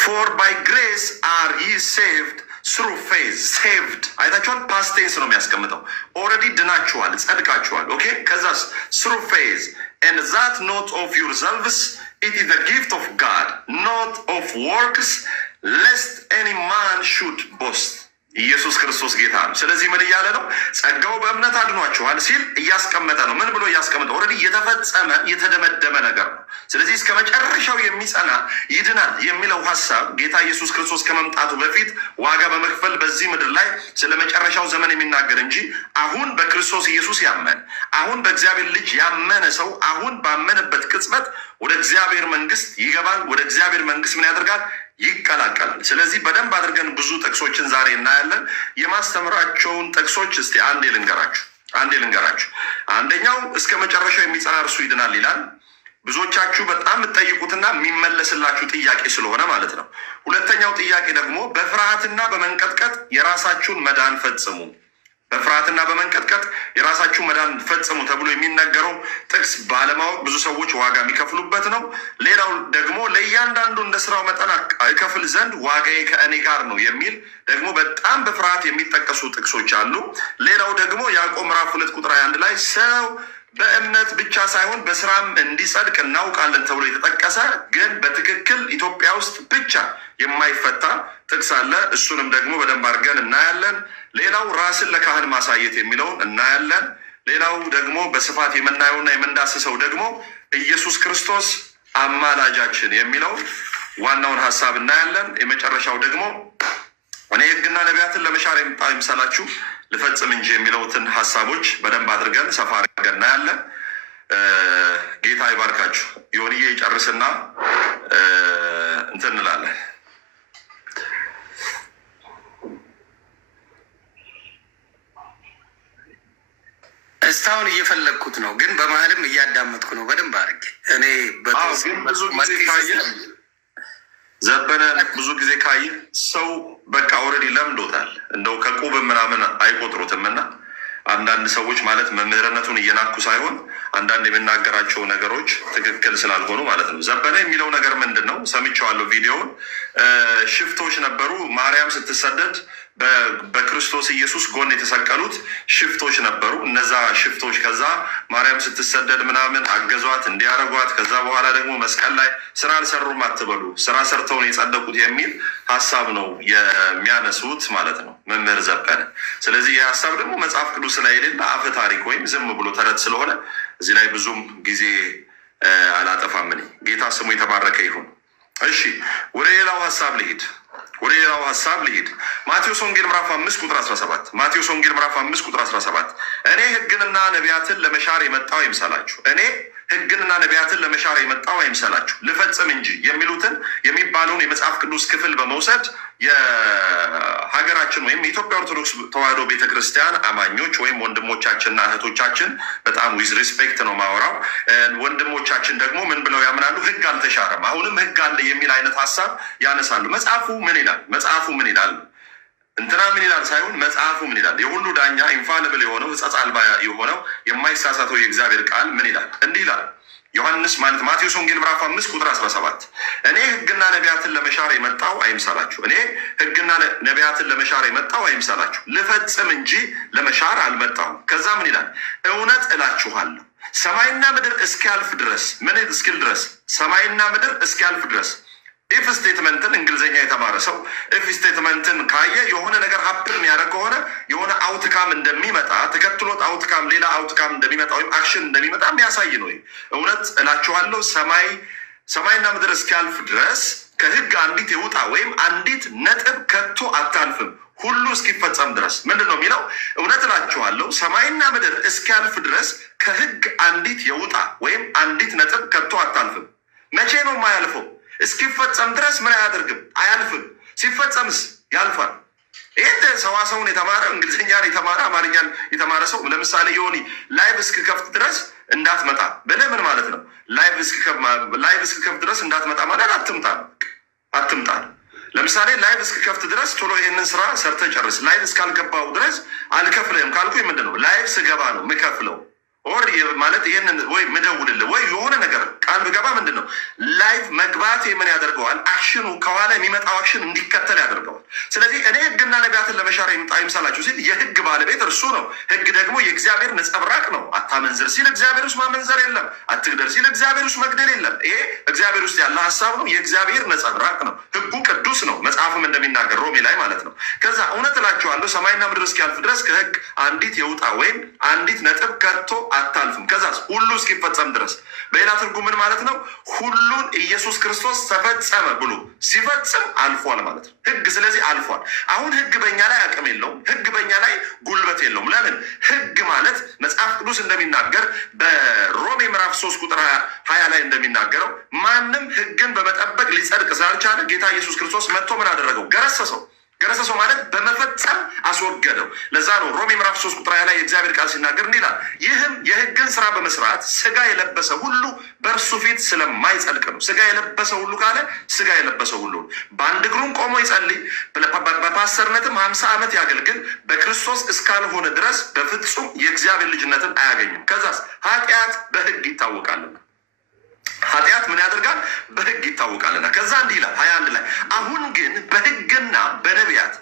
ፎር ባይ ግሬስ አር ይ ሴቭድ ስሩ ፌዝ። ሴቭድ አይታችኋል። ፓስቴንስ ነው የሚያስቀምጠው። ኦልሬዲ ድናችኋል፣ ጸድቃችኋል። ኦኬ። ከዛስ ስሩ ፌዝ and that not of yourselves, it is the gift of God, not of works, lest any man should boast. ኢየሱስ ክርስቶስ ጌታ ነው። ስለዚህ ምን እያለ ነው? ጸጋው በእምነት አድኗችኋል ሲል እያስቀመጠ ነው። ምን ብሎ እያስቀመጠ? ኦልሬዲ የተፈጸመ የተደመደመ ነገር ነው። ስለዚህ እስከ መጨረሻው የሚጸና ይድናል የሚለው ሀሳብ ጌታ ኢየሱስ ክርስቶስ ከመምጣቱ በፊት ዋጋ በመክፈል በዚህ ምድር ላይ ስለ መጨረሻው ዘመን የሚናገር እንጂ አሁን በክርስቶስ ኢየሱስ ያመነ አሁን በእግዚአብሔር ልጅ ያመነ ሰው አሁን ባመነበት ቅጽበት ወደ እግዚአብሔር መንግስት ይገባል። ወደ እግዚአብሔር መንግስት ምን ያደርጋል? ይቀላቀላል። ስለዚህ በደንብ አድርገን ብዙ ጥቅሶችን ዛሬ እናያለን። የማስተምራቸውን ጥቅሶች እስቲ አንዴ ልንገራችሁ። አንደኛው እስከ መጨረሻው የሚጸና እርሱ ይድናል ይላል። ብዙዎቻችሁ በጣም የምትጠይቁትና የሚመለስላችሁ ጥያቄ ስለሆነ ማለት ነው። ሁለተኛው ጥያቄ ደግሞ በፍርሃትና በመንቀጥቀጥ የራሳችሁን መዳን ፈጽሙ። በፍርሃትና በመንቀጥቀጥ የራሳችሁ መዳን ፈጽሙ ተብሎ የሚነገረው ጥቅስ ባለማወቅ ብዙ ሰዎች ዋጋ የሚከፍሉበት ነው። ሌላው ደግሞ ለእያንዳንዱ እንደ ስራው መጠን እከፍል ዘንድ ዋጋዬ ከእኔ ጋር ነው የሚል ደግሞ በጣም በፍርሃት የሚጠቀሱ ጥቅሶች አሉ። ሌላው ደግሞ ያዕቆብ ምዕራፍ 2 ቁጥር 21 ላይ ሰው በእምነት ብቻ ሳይሆን በስራም እንዲጸድቅ እናውቃለን ተብሎ የተጠቀሰ ግን በትክክል ኢትዮጵያ ውስጥ ብቻ የማይፈታ ጥቅስ አለ። እሱንም ደግሞ በደንብ አድርገን እናያለን። ሌላው ራስን ለካህን ማሳየት የሚለውን እናያለን። ሌላው ደግሞ በስፋት የምናየውና የምንዳስሰው ደግሞ ኢየሱስ ክርስቶስ አማላጃችን የሚለው ዋናውን ሀሳብ እናያለን። የመጨረሻው ደግሞ እኔ ሕግና ነቢያትን ለመሻር የመጣ ይምሰላችሁ ልፈጽም እንጂ የሚለውትን ሀሳቦች በደንብ አድርገን ሰፋ አድርገን እናያለን። ጌታ ይባርካችሁ። ዮንዬ ይጨርስና እንትን እንላለን። እስካሁን እየፈለግኩት ነው፣ ግን በመሀልም እያዳመጥኩ ነው በደንብ አድርጌ። እኔ ግን ብዙ ጊዜ ካየ ዘበነ ብዙ ጊዜ ካየ ሰው በቃ ኦልሬዲ ለምዶታል። እንደው ከቁብ ምናምን አይቆጥሩትም እና አንዳንድ ሰዎች ማለት መምህርነቱን እየናኩ ሳይሆን አንዳንድ የሚናገራቸው ነገሮች ትክክል ስላልሆኑ ማለት ነው። ዘበነ የሚለው ነገር ምንድን ነው? ሰምቼዋለሁ ቪዲዮውን። ሽፍቶች ነበሩ። ማርያም ስትሰደድ በክርስቶስ ኢየሱስ ጎን የተሰቀሉት ሽፍቶች ነበሩ። እነዛ ሽፍቶች ከዛ ማርያም ስትሰደድ ምናምን አገዟት እንዲያረጓት። ከዛ በኋላ ደግሞ መስቀል ላይ ስራ አልሰሩም አትበሉ፣ ስራ ሰርተውን የጸደቁት የሚል ሀሳብ ነው የሚያነሱት ማለት ነው መምህር ዘበነ። ስለዚህ ይህ ሀሳብ ደግሞ መጽሐፍ ቅዱስ ላይ የሌለ አፈ ታሪክ ወይም ዝም ብሎ ተረት ስለሆነ እዚህ ላይ ብዙም ጊዜ አላጠፋም። እኔ ጌታ ስሙ የተባረከ ይሁን። እሺ ወደ ሌላው ሀሳብ ልሂድ። ማቴዎስ ወንጌል ምዕራፍ 5 ቁጥር 17 ማቴዎስ ወንጌል ምዕራፍ 5 ቁጥር 17 እኔ ሕግንና ነቢያትን ለመሻር የመጣው አይምሰላችሁ፣ እኔ ሕግንና ነቢያትን ለመሻር የመጣው አይምሰላችሁ ልፈጽም እንጂ የሚባለውን የመጽሐፍ ቅዱስ ክፍል በመውሰድ የሀገራችን ወይም የኢትዮጵያ ኦርቶዶክስ ተዋሕዶ ቤተክርስቲያን አማኞች ወይም ወንድሞቻችንና እህቶቻችን በጣም ዊዝ ሪስፔክት ነው ማወራው። ወንድሞቻችን ደግሞ ምን ብለው ያምናሉ? ሕግ አልተሻረም፣ አሁንም ሕግ አለ የሚል አይነት ሀሳብ ያነሳሉ። መጽሐፉ ምን ይላል? እንትና ምን ይላል ሳይሆን መጽሐፉ ምን ይላል? የሁሉ ዳኛ ኢንፋሊብል የሆነው ሕጸጽ አልባ የሆነው የማይሳሳተው የእግዚአብሔር ቃል ምን ይላል? እንዲህ ይላል። ዮሐንስ ማለት ማቴዎስ ወንጌል ምዕራፍ 5 ቁጥር 17 እኔ ሕግና ነቢያትን ለመሻር የመጣው አይምሰላችሁ፣ እኔ ሕግና ነቢያትን ለመሻር የመጣው አይምሰላችሁ ልፈጽም እንጂ ለመሻር አልመጣሁም። ከዛ ምን ይላል? እውነት እላችኋለሁ ሰማይና ምድር እስኪያልፍ ድረስ ምን እስኪል ድረስ ሰማይና ምድር እስኪያልፍ ድረስ ኢፍ ስቴትመንትን እንግሊዝኛ የተማረ ሰው ኢፍ ስቴትመንትን ካየ የሆነ ነገር ሀፕን የሚያደርግ ከሆነ የሆነ አውትካም እንደሚመጣ ተከትሎት አውትካም ሌላ አውትካም እንደሚመጣ ወይም አክሽን እንደሚመጣ የሚያሳይ ነው። እውነት እላችኋለሁ ሰማይና ምድር እስኪያልፍ ድረስ ከሕግ አንዲት የውጣ ወይም አንዲት ነጥብ ከቶ አታልፍም ሁሉ እስኪፈጸም ድረስ። ምንድን ነው የሚለው? እውነት እላችኋለሁ ሰማይና ምድር እስኪያልፍ ድረስ ከሕግ አንዲት የውጣ ወይም አንዲት ነጥብ ከቶ አታልፍም። መቼ ነው የማያልፈው? እስኪፈጸም ድረስ ምን አያደርግም? አያልፍም። ሲፈጸምስ ያልፋል። ይህ ሰዋሰውን የተማረ እንግሊዝኛን የተማረ አማርኛን የተማረ ሰው ለምሳሌ ዮኒ ላይቭ እስክከፍት ድረስ እንዳትመጣ ብለህ ምን ማለት ነው? ላይቭ እስክከፍት ድረስ እንዳትመጣ ማለት አትምጣ። ለምሳሌ ላይቭ እስክከፍት ድረስ ቶሎ ይህንን ስራ ሰርተህ ጨርስ። ላይቭ እስካልገባው ድረስ አልከፍልህም ካልኩ ምንድን ነው? ላይቭ ስገባ ነው ምከፍለው ኦር ማለት ይህንን ወይ ምደውልልህ ወይ የሆነ ነገር ቃል ብገባ ምንድን ነው ላይቭ መግባት ምን ያደርገዋል? አክሽኑ ከኋላ የሚመጣው አክሽን እንዲከተል ያደርገዋል። ስለዚህ እኔ ሕግና ነቢያትን ለመሻር የመጣ ይምሰላችሁ ሲል የሕግ ባለቤት እርሱ ነው። ሕግ ደግሞ የእግዚአብሔር ነጸብራቅ ነው። አታመንዝር ሲል እግዚአብሔር ውስጥ ማመንዘር የለም። አትግደል ሲል እግዚአብሔር ውስጥ መግደል የለም። ይሄ እግዚአብሔር ውስጥ ያለ ሀሳብ ነው። የእግዚአብሔር ነጸብራቅ ነው። ሕጉ ቅዱስ ነው። መጽሐፍም እንደሚናገር ሮሜ ላይ ማለት ነው። ከዛ እውነት እላችኋለሁ ሰማይና ምድር እስኪያልፍ ድረስ ከሕግ አንዲት የውጣ ወይም አንዲት ነጥብ ከቶ አታልፍም። ከዛ ሁሉ እስኪፈጸም ድረስ በሌላ ትርጉም ምን ማለት ነው? ሁሉን ኢየሱስ ክርስቶስ ተፈጸመ ብሎ ሲፈጽም አልፏል ማለት ነው ሕግ። ስለዚህ አልፏል። አሁን ሕግ በእኛ ላይ አቅም የለውም። ሕግ በእኛ ላይ ጉልበት የለውም። ለምን? ሕግ ማለት መጽሐፍ ቅዱስ እንደሚናገር በሮሜ ምዕራፍ 3 ቁጥር 20 ላይ እንደሚናገረው ማንም ሕግን በመጠበቅ ሊጸድቅ ስላልቻለ ጌታ ኢየሱስ ክርስቶስ መጥቶ ምን አደረገው? ገረሰሰው። ገረሰሰው ማለት በመፈጸም አስወገደው። ለዛ ነው ሮሜ ምዕራፍ 3 ቁጥር 20 ላይ የእግዚአብሔር ቃል ሲናገር እንዲህ ይላል፣ ይህም የሕግን ስራ በመስራት ስጋ የለበሰ ሁሉ በእርሱ ፊት ስለማይጸድቅ ነው። ስጋ የለበሰ ሁሉ ካለ ስጋ የለበሰ ሁሉ በአንድ እግሩም ቆሞ ይጸልይ፣ በፓስተርነትም 50 ዓመት ያገልግል፣ በክርስቶስ እስካልሆነ ድረስ በፍጹም የእግዚአብሔር ልጅነትን አያገኝም። ከዛስ ኃጢአት በሕግ ይታወቃልና። ኃጢአት ምን ያደርጋል? በሕግ ይታወቃልና። ከዛ እንዲህ ይላል 21 ላይ አሁን ግን በሕግና በነቢያት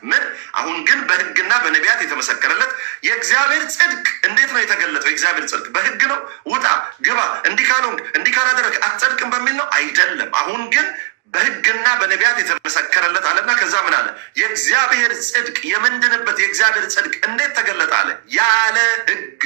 አሁን ግን በሕግና በነቢያት የተመሰከረለት የእግዚአብሔር ጽድቅ እንዴት ነው የተገለጠው? የእግዚአብሔር ጽድቅ በሕግ ነው። ውጣ፣ ግባ፣ እንዲህ ካልሆንክ እንዲህ ካላደረግ አትጸድቅም በሚል ነው አይደለም። አሁን ግን በሕግና በነቢያት የተመሰከረለት አለና ከዛ ምን አለ? የእግዚአብሔር ጽድቅ የምንድንበት የእግዚአብሔር ጽድቅ እንዴት ተገለጠ አለ? ያለ ሕግ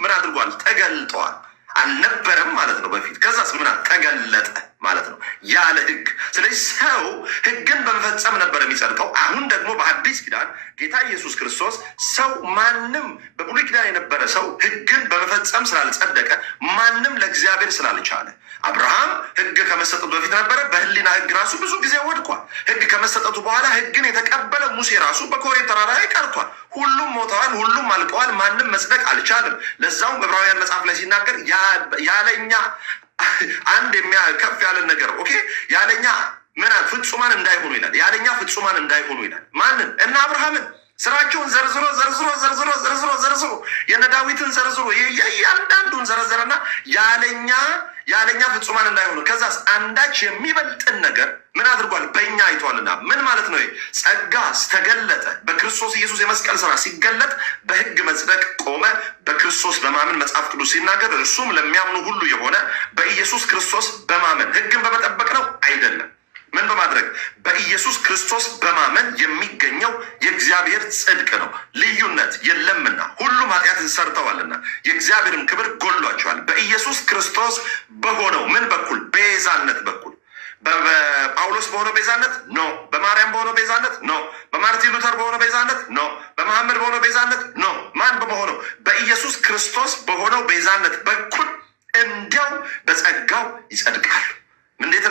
ምን አድርጓል? ተገልጧል። አልነበረም ማለት ነው በፊት። ከዛስ ምን ተገለጠ ማለት ነው ያለ ሕግ። ስለዚህ ሰው ሕግን በመፈጸም ነበር የሚጸድቀው። አሁን ደግሞ በአዲስ ኪዳን ጌታ ኢየሱስ ክርስቶስ ሰው ማንም በብሉይ ኪዳን የነበረ ሰው ሕግን በመፈጸም ስላልጸደቀ ማንም ለእግዚአብሔር ስላልቻለ አብርሃም ሕግ ከመሰጠቱ በፊት ነበረ። በህሊና ሕግ ራሱ ብዙ ጊዜ ወድቋል። ሕግ ከመሰጠቱ በኋላ ሕግን የተቀበለ ሙሴ ራሱ በኮሬብ ተራራ ላይ ቀርቷል። ሁሉም ሞተዋል፣ ሁሉም አልቀዋል። ማንም መጽደቅ አልቻለም። ለዛውም ዕብራውያን መጽሐፍ ላይ ሲናገር ያለኛ አንድ ከፍ ያለን ነገር ያለኛ ፍጹማን እንዳይሆኑ ይላል። ያለኛ ፍጹማን እንዳይሆኑ ይላል። ማንን? እና አብርሃምን ስራቸውን ዘርዝሮ የነ ዳዊትን ዘርዝሮ የእያንዳንዱን ዘረዘረና ያለኛ ፍጹማን እንዳይሆኑ ከዛስ አንዳች የሚበልጥን ነገር ምን አድርጓል? በእኛ አይቷልና። ምን ማለት ነው? ጸጋ ተገለጠ። በክርስቶስ ኢየሱስ የመስቀል ስራ ሲገለጥ በሕግ መጽደቅ ቆመ። በክርስቶስ በማመን መጽሐፍ ቅዱስ ሲናገር እርሱም ለሚያምኑ ሁሉ የሆነ በኢየሱስ ክርስቶስ በማመን ሕግን በመጠበቅ ነው አይደለም። ምን በማድረግ? በኢየሱስ ክርስቶስ በማመን የሚገኘው የእግዚአብሔር ጽድቅ ነው። ልዩነት የለምና ሁሉም ኃጢአትን ሰርተዋልና የእግዚአብሔርም ክብር ጎሏቸዋል። በኢየሱስ ክርስቶስ በሆነው ምን በኩል? ቤዛነት በኩል። በጳውሎስ በሆነው ቤዛነት ኖ። በማርያም በሆነው ቤዛነት ኖ። በማርቲን ሉተር በሆነው ቤዛነት ኖ። በመሐመድ በሆነው ቤዛነት ኖ። ማን በመሆነው? በኢየሱስ ክርስቶስ በሆነው ቤዛነት በኩል እንዲያው በጸጋው ይጸድቃሉ። እንዴት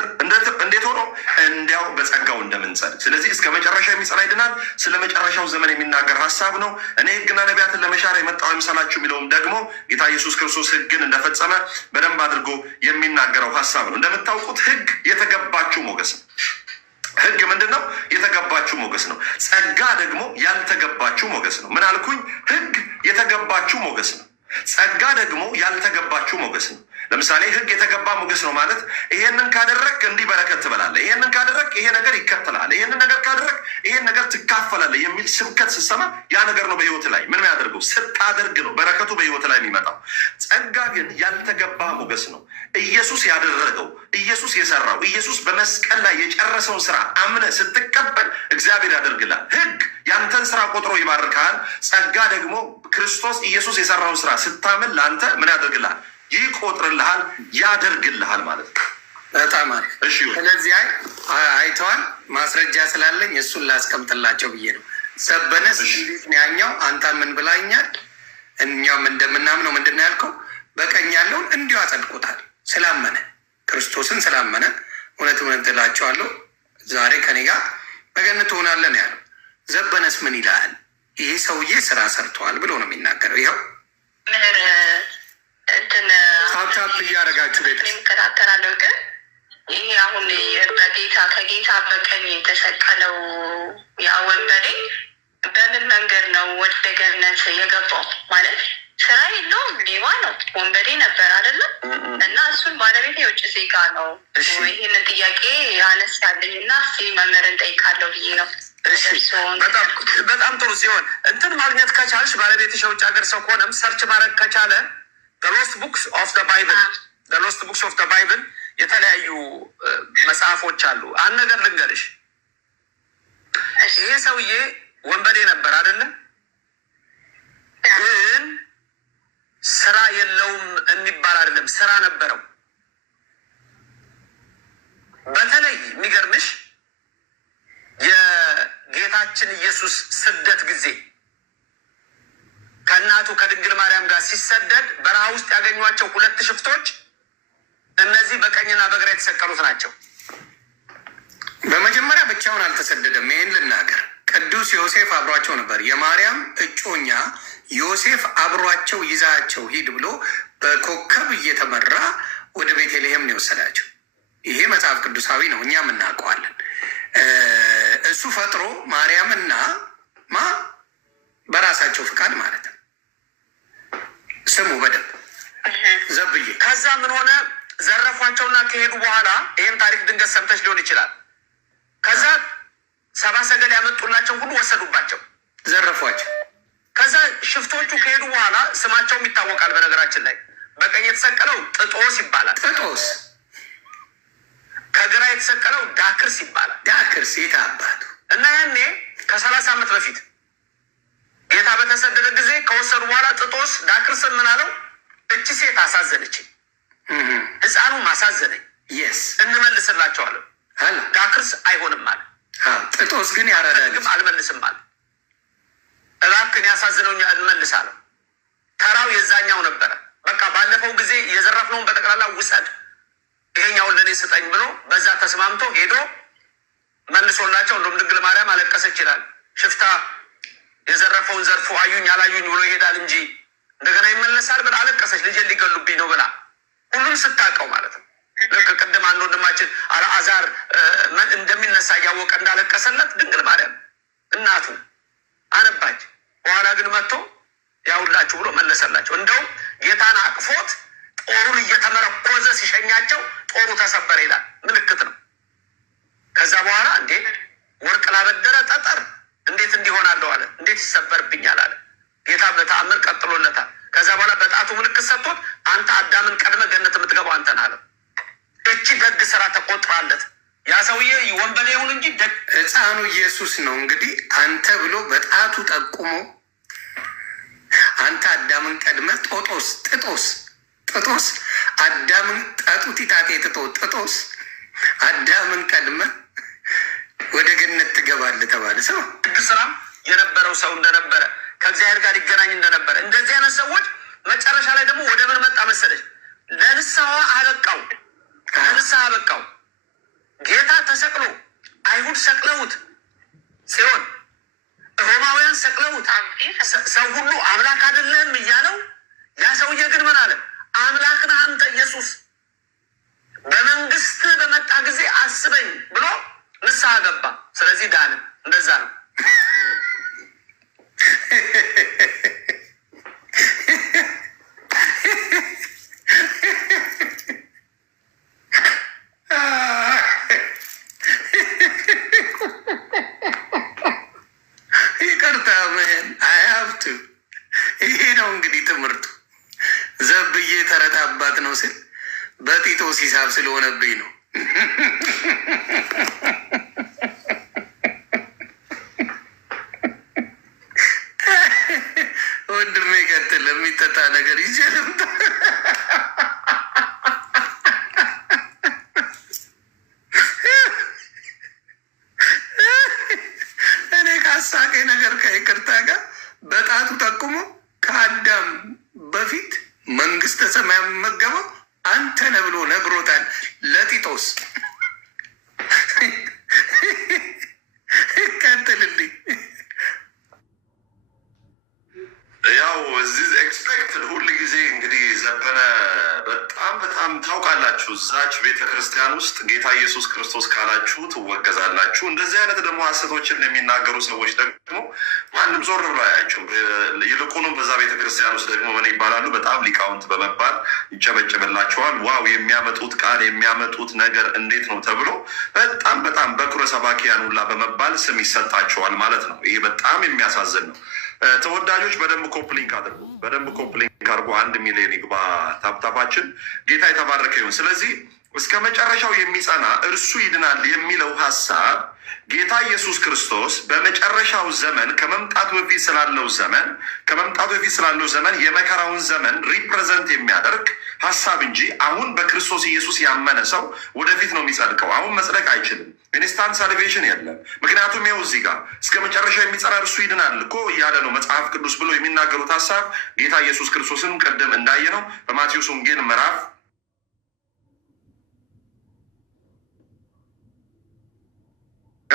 ሆኖ? እንዲያው በጸጋው እንደምንጸድቅ። ስለዚህ እስከ መጨረሻ የሚጸና ይድናል። ስለ መጨረሻው ዘመን የሚናገር ሀሳብ ነው። እኔ ሕግና ነቢያትን ለመሻር የመጣው አይምሰላችሁ የሚለውም ደግሞ ጌታ ኢየሱስ ክርስቶስ ሕግን እንደፈጸመ በደንብ አድርጎ የሚናገረው ሀሳብ ነው። እንደምታውቁት ሕግ የተገባችሁ ሞገስ ነው። ሕግ ምንድን ነው? የተገባችሁ ሞገስ ነው። ጸጋ ደግሞ ያልተገባችሁ ሞገስ ነው። ምን አልኩኝ? ሕግ የተገባችሁ ሞገስ ነው። ጸጋ ደግሞ ያልተገባችሁ ሞገስ ነው። ለምሳሌ ሕግ የተገባ ሞገስ ነው ማለት ይሄንን ካደረግ እንዲህ በረከት ትበላለህ፣ ይሄንን ካደረግ ይሄ ነገር ይከተላል፣ ይሄንን ነገር ካደረግ ይሄን ነገር ትካፈላለህ የሚል ስብከት ስትሰማ ያ ነገር ነው በህይወት ላይ ምን ያደርገው? ስታደርግ ነው በረከቱ በህይወት ላይ የሚመጣው። ጸጋ ግን ያልተገባ ሞገስ ነው። ኢየሱስ ያደረገው፣ ኢየሱስ የሰራው፣ ኢየሱስ በመስቀል ላይ የጨረሰውን ስራ አምነህ ስትቀበል እግዚአብሔር ያደርግላል። ሕግ ያንተን ስራ ቆጥሮ ይባርካል። ጸጋ ደግሞ ክርስቶስ ኢየሱስ የሰራውን ስራ ስታምን ለአንተ ምን ያደርግልሃል? ይቆጥርልሃል፣ ያደርግልሃል ማለት ነው። በጣም አሪፍ። ስለዚህ አይተዋል። ማስረጃ ስላለኝ እሱን ላስቀምጥላቸው ብዬ ነው። ዘበነስ እንዴት ነው ያኛው? አንተ ምን ብላኛል? እኛም እንደምናምነው ምንድን ነው ያልከው? በቀኝ ያለውን እንዲሁ አጸድቆታል። ስላመነ ክርስቶስን ስላመነ እውነት እውነት እላቸዋለሁ ዛሬ ከኔ ጋር በገነት ትሆናለህ ነው ያለው። ዘበነስ ምን ይላል? ይሄ ሰውዬ ስራ ሰርተዋል ብሎ ነው የሚናገረው። ይኸው ታፕታፕ እያደረጋችሁ ቤት የሚከታተላለሁ። ግን ይሄ አሁን ከጌታ በቀኝ የተሰቀለው ያ ወንበዴ በምን መንገድ ነው ወደ ገነት የገባው? ማለት ስራ የለውም፣ ሌባ ነው፣ ወንበዴ ነበር አይደለም? እና እሱን ባለቤት የውጭ ዜጋ ነው። ይህንን ጥያቄ ያነሳልኝ እና መምህርን ጠይቃለሁ ብዬ ነው። በጣም ጥሩ ሲሆን እንትን ማግኘት ከቻልሽ ባለቤትሽ የውጭ ሀገር ሰው ከሆነም ሰርች ማድረግ ከቻለ ሎስት ቡክስ ኦፍ ደ ባይብል የተለያዩ መጽሐፎች አሉ። አንድ ነገር ልንገርሽ፣ ይሄ ሰውዬ ወንበዴ ነበር አይደለም? ግን ስራ የለውም የሚባል አይደለም፣ ስራ ነበረው። በተለይ የሚገርምሽ የጌታችን ኢየሱስ ስደት ጊዜ ከእናቱ ከድንግል ማርያም ጋር ሲሰደድ በረሃ ውስጥ ያገኟቸው 2 ሽፍቶች እነዚህ በቀኝና በግራ የተሰቀሉት ናቸው። በመጀመሪያ ብቻውን አልተሰደደም። ይህን ልናገር፣ ቅዱስ ዮሴፍ አብሯቸው ነበር። የማርያም እጮኛ ዮሴፍ አብሯቸው ይዛቸው ሂድ ብሎ በኮከብ እየተመራ ወደ ቤተልሔም ነው የወሰዳቸው። ይሄ መጽሐፍ ቅዱሳዊ ነው፣ እኛም እናውቀዋለን። እሱ ፈጥሮ ማርያምና በራሳቸው ፍቃድ ማለት ነው። ስሙ በደንብ ዘብዬ። ከዛ ምን ሆነ? ዘረፏቸውና ከሄዱ በኋላ ይህም ታሪክ ድንገት ሰምተች ሊሆን ይችላል። ከዛ ሰባ ሰገል ያመጡላቸው ሁሉ ወሰዱባቸው፣ ዘረፏቸው። ከዛ ሽፍቶቹ ከሄዱ በኋላ ስማቸውም ይታወቃል። በነገራችን ላይ በቀኝ የተሰቀለው ጥጦስ ይባላል። ጥጦስ። ከግራ የተሰቀለው ዳክርስ ይባላል። ዳክርስ የት አባቱ። እና ያኔ ከ30 ዓመት በፊት ጌታ በተሰደደ ጊዜ ከወሰዱ በኋላ ጥጦስ ዳክርስን ምን አለው? እቺ ሴት አሳዘነችኝ፣ ህፃኑም አሳዘነኝ፣ እንመልስላቸዋለን። ዳክርስ አይሆንም አለ። ጥጦስ ግን ያረዳግም አልመልስም አለ። እባክን ያሳዝነውኛ እንመልሳለሁ። ተራው የዛኛው ነበረ። በቃ ባለፈው ጊዜ የዘረፍነውን በጠቅላላ ውሰድ፣ ይሄኛውን ለእኔ ስጠኝ ብሎ በዛ ተስማምቶ ሄዶ መልሶላቸው። እንደውም ድንግል ማርያም አለቀሰች ይላል። ሽፍታ የዘረፈውን ዘርፎ አዩኝ አላዩኝ ብሎ ይሄዳል እንጂ እንደገና ይመለሳል ብላ አለቀሰች። ልጄን ሊገሉብኝ ነው ብላ ሁሉም ስታውቀው ማለት ነው። ልክ ቅድም አንድ ወንድማችን አልዓዛር እንደሚነሳ እያወቀ እንዳለቀሰለት ድንግል ማርያም እናቱ አነባች። በኋላ ግን መጥቶ ያውላችሁ ብሎ መለሰላቸው። እንደውም ጌታን አቅፎት ጦሩን እየተመረኮዘ ሲሸኛቸው ጦሩ ተሰበረ ይላል። ምልክት ነው። ከዛ በኋላ እንዴ ወርቅ ላበደረ ጠጠር እንዴት እንዲሆናለሁ አለ። እንዴት ይሰበርብኛል አለ። ጌታ በተአምር ቀጥሎለታል። ከዛ በኋላ በጣቱ ምልክት ሰጥቶት አንተ አዳምን ቀድመ ገነት የምትገባው አንተን አለ። እቺ ደግ ስራ ተቆጥራለት። ያ ሰውዬ ወንበዴ ይሁን እንጂ ሕፃኑ ኢየሱስ ነው እንግዲህ አንተ ብሎ በጣቱ ጠቁሞ አንተ አዳምን ቀድመ ጥጦስ አዳምን ጠጡት ይጣቴ ጥጦስ አዳምን ቀድመ ወደ ገነት ትገባለህ ተባለ። ሰው ደግ ስራም የነበረው ሰው እንደነበረ ከእግዚአብሔር ጋር ይገናኝ እንደነበረ እንደዚህ አይነት ሰዎች መጨረሻ ላይ ደግሞ ወደ ምን መጣ መሰለች? ለንስሐ አበቃው። ለንስሐ አበቃው። ጌታ ተሰቅሎ አይሁድ ሰቅለውት ሲሆን ሮማውያን ሰቅለውት ሰው ሁሉ አምላክ አይደለም እያለው ያ ሰውዬ ግን ምን አለ? አምላክ ነህ አንተ ኢየሱስ፣ በመንግስት በመጣ ጊዜ አስበኝ ብሎ ንስሐ ገባ። ስለዚህ ዳነ። እንደዛ ነው። ይቅርታ ምን አያብቱ። ይሄ ነው እንግዲህ ትምህርቱ። ዘብዬ ተረት አባት ነው ስል በጢጦስ ሂሳብ ስለሆነብኝ ነው። ወንድሜ ቀጥል። ለሚጠጣ ነገር ይችልም እኔ ካሳቀ ነገር ከይቅርታ ጋር በጣቱ ጠቁሞ ከአዳም በፊት መንግስተ ሰማይ መገበው አንተ ነህ ብሎ ነግሮታል ለጢጦስ። ቀጥልልኝ። ያው እዚህ ኤክስፔክትድ ሁል ጊዜ እንግዲህ ዘበነ በጣም ታውቃላችሁ፣ እዛች ቤተክርስቲያን ውስጥ ጌታ ኢየሱስ ክርስቶስ ካላችሁ ትወገዛላችሁ። እንደዚህ አይነት ደግሞ ሀሰቶችን የሚናገሩ ሰዎች ደግሞ ማንም ዞር ብሎ አያቸው። ይልቁንም በዛ ቤተክርስቲያን ውስጥ ደግሞ ምን ይባላሉ? በጣም ሊቃውንት በመባል ይጨበጨብላቸዋል። ዋው የሚያመጡት ቃል የሚያመጡት ነገር እንዴት ነው ተብሎ በጣም በኩረ ሰባኪያን ሁላ በመባል ስም ይሰጣቸዋል ማለት ነው። ይሄ በጣም የሚያሳዝን ነው። ተወዳጆች በደንብ ኮፕሊንክ አድርጉ፣ በደንብ ኮፕሊንክ አድርጉ። 1 ሚሊዮን ይግባ ታፕታፓችን። ጌታ የተባረከ ይሁን። ስለዚህ እስከ መጨረሻው የሚጸና እርሱ ይድናል የሚለው ሀሳብ ጌታ ኢየሱስ ክርስቶስ በመጨረሻው ዘመን ከመምጣቱ በፊት ስላለው ዘመን የመከራውን ዘመን ሪፕሬዘንት የሚያደርግ ሀሳብ እንጂ አሁን በክርስቶስ ኢየሱስ ያመነ ሰው ወደፊት ነው የሚጸድቀው። አሁን መጽደቅ አይችልም። ኢንስታንት ሳልቬሽን የለም። ምክንያቱም ይኸው እዚህ ጋር እስከ መጨረሻው የሚጸና እርሱ ይድናል እኮ እያለ ነው መጽሐፍ ቅዱስ ብሎ የሚናገሩት ሀሳብ ጌታ ኢየሱስ ክርስቶስን ቅድም እንዳየ ነው በማቴዎስ ወንጌል ምዕራፍ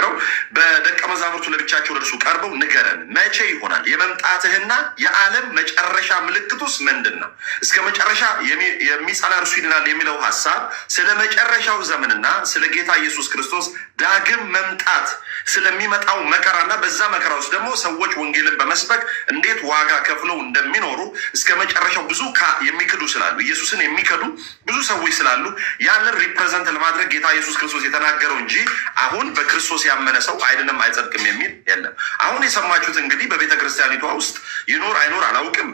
የሚናገረው። በደቀ መዛሙርቱ ለብቻቸው ለእርሱ ቀርበው ንገረን፣ መቼ ይሆናል የመምጣትህና የዓለም መጨረሻ ምልክቱስ ምንድን ነው? እስከ መጨረሻ የሚጸና እርሱ ይድናል የሚለው ሀሳብ ስለ መጨረሻው ዘመንና ስለ ጌታ ኢየሱስ ክርስቶስ ዳግም መምጣት ስለሚመጣው መከራና በዛ መከራ ውስጥ ደግሞ ሰዎች ወንጌልን በመስበክ እንዴት ዋጋ ከፍለው እንደሚኖሩ እስከ መጨረሻው ብዙ የሚክዱ ስላሉ ኢየሱስን የሚክዱ ብዙ ሰዎች ስላሉ ያንን ሪፕሬዘንት ለማድረግ ጌታ ኢየሱስ ክርስቶስ የተናገረው እንጂ አሁን በክርስቶስ ያመነ ሰው አይድንም አይጸድቅም የሚል የለም። አሁን የሰማችሁት እንግዲህ በቤተ ክርስቲያኒቷ ውስጥ ይኖር አይኖር አላውቅም፣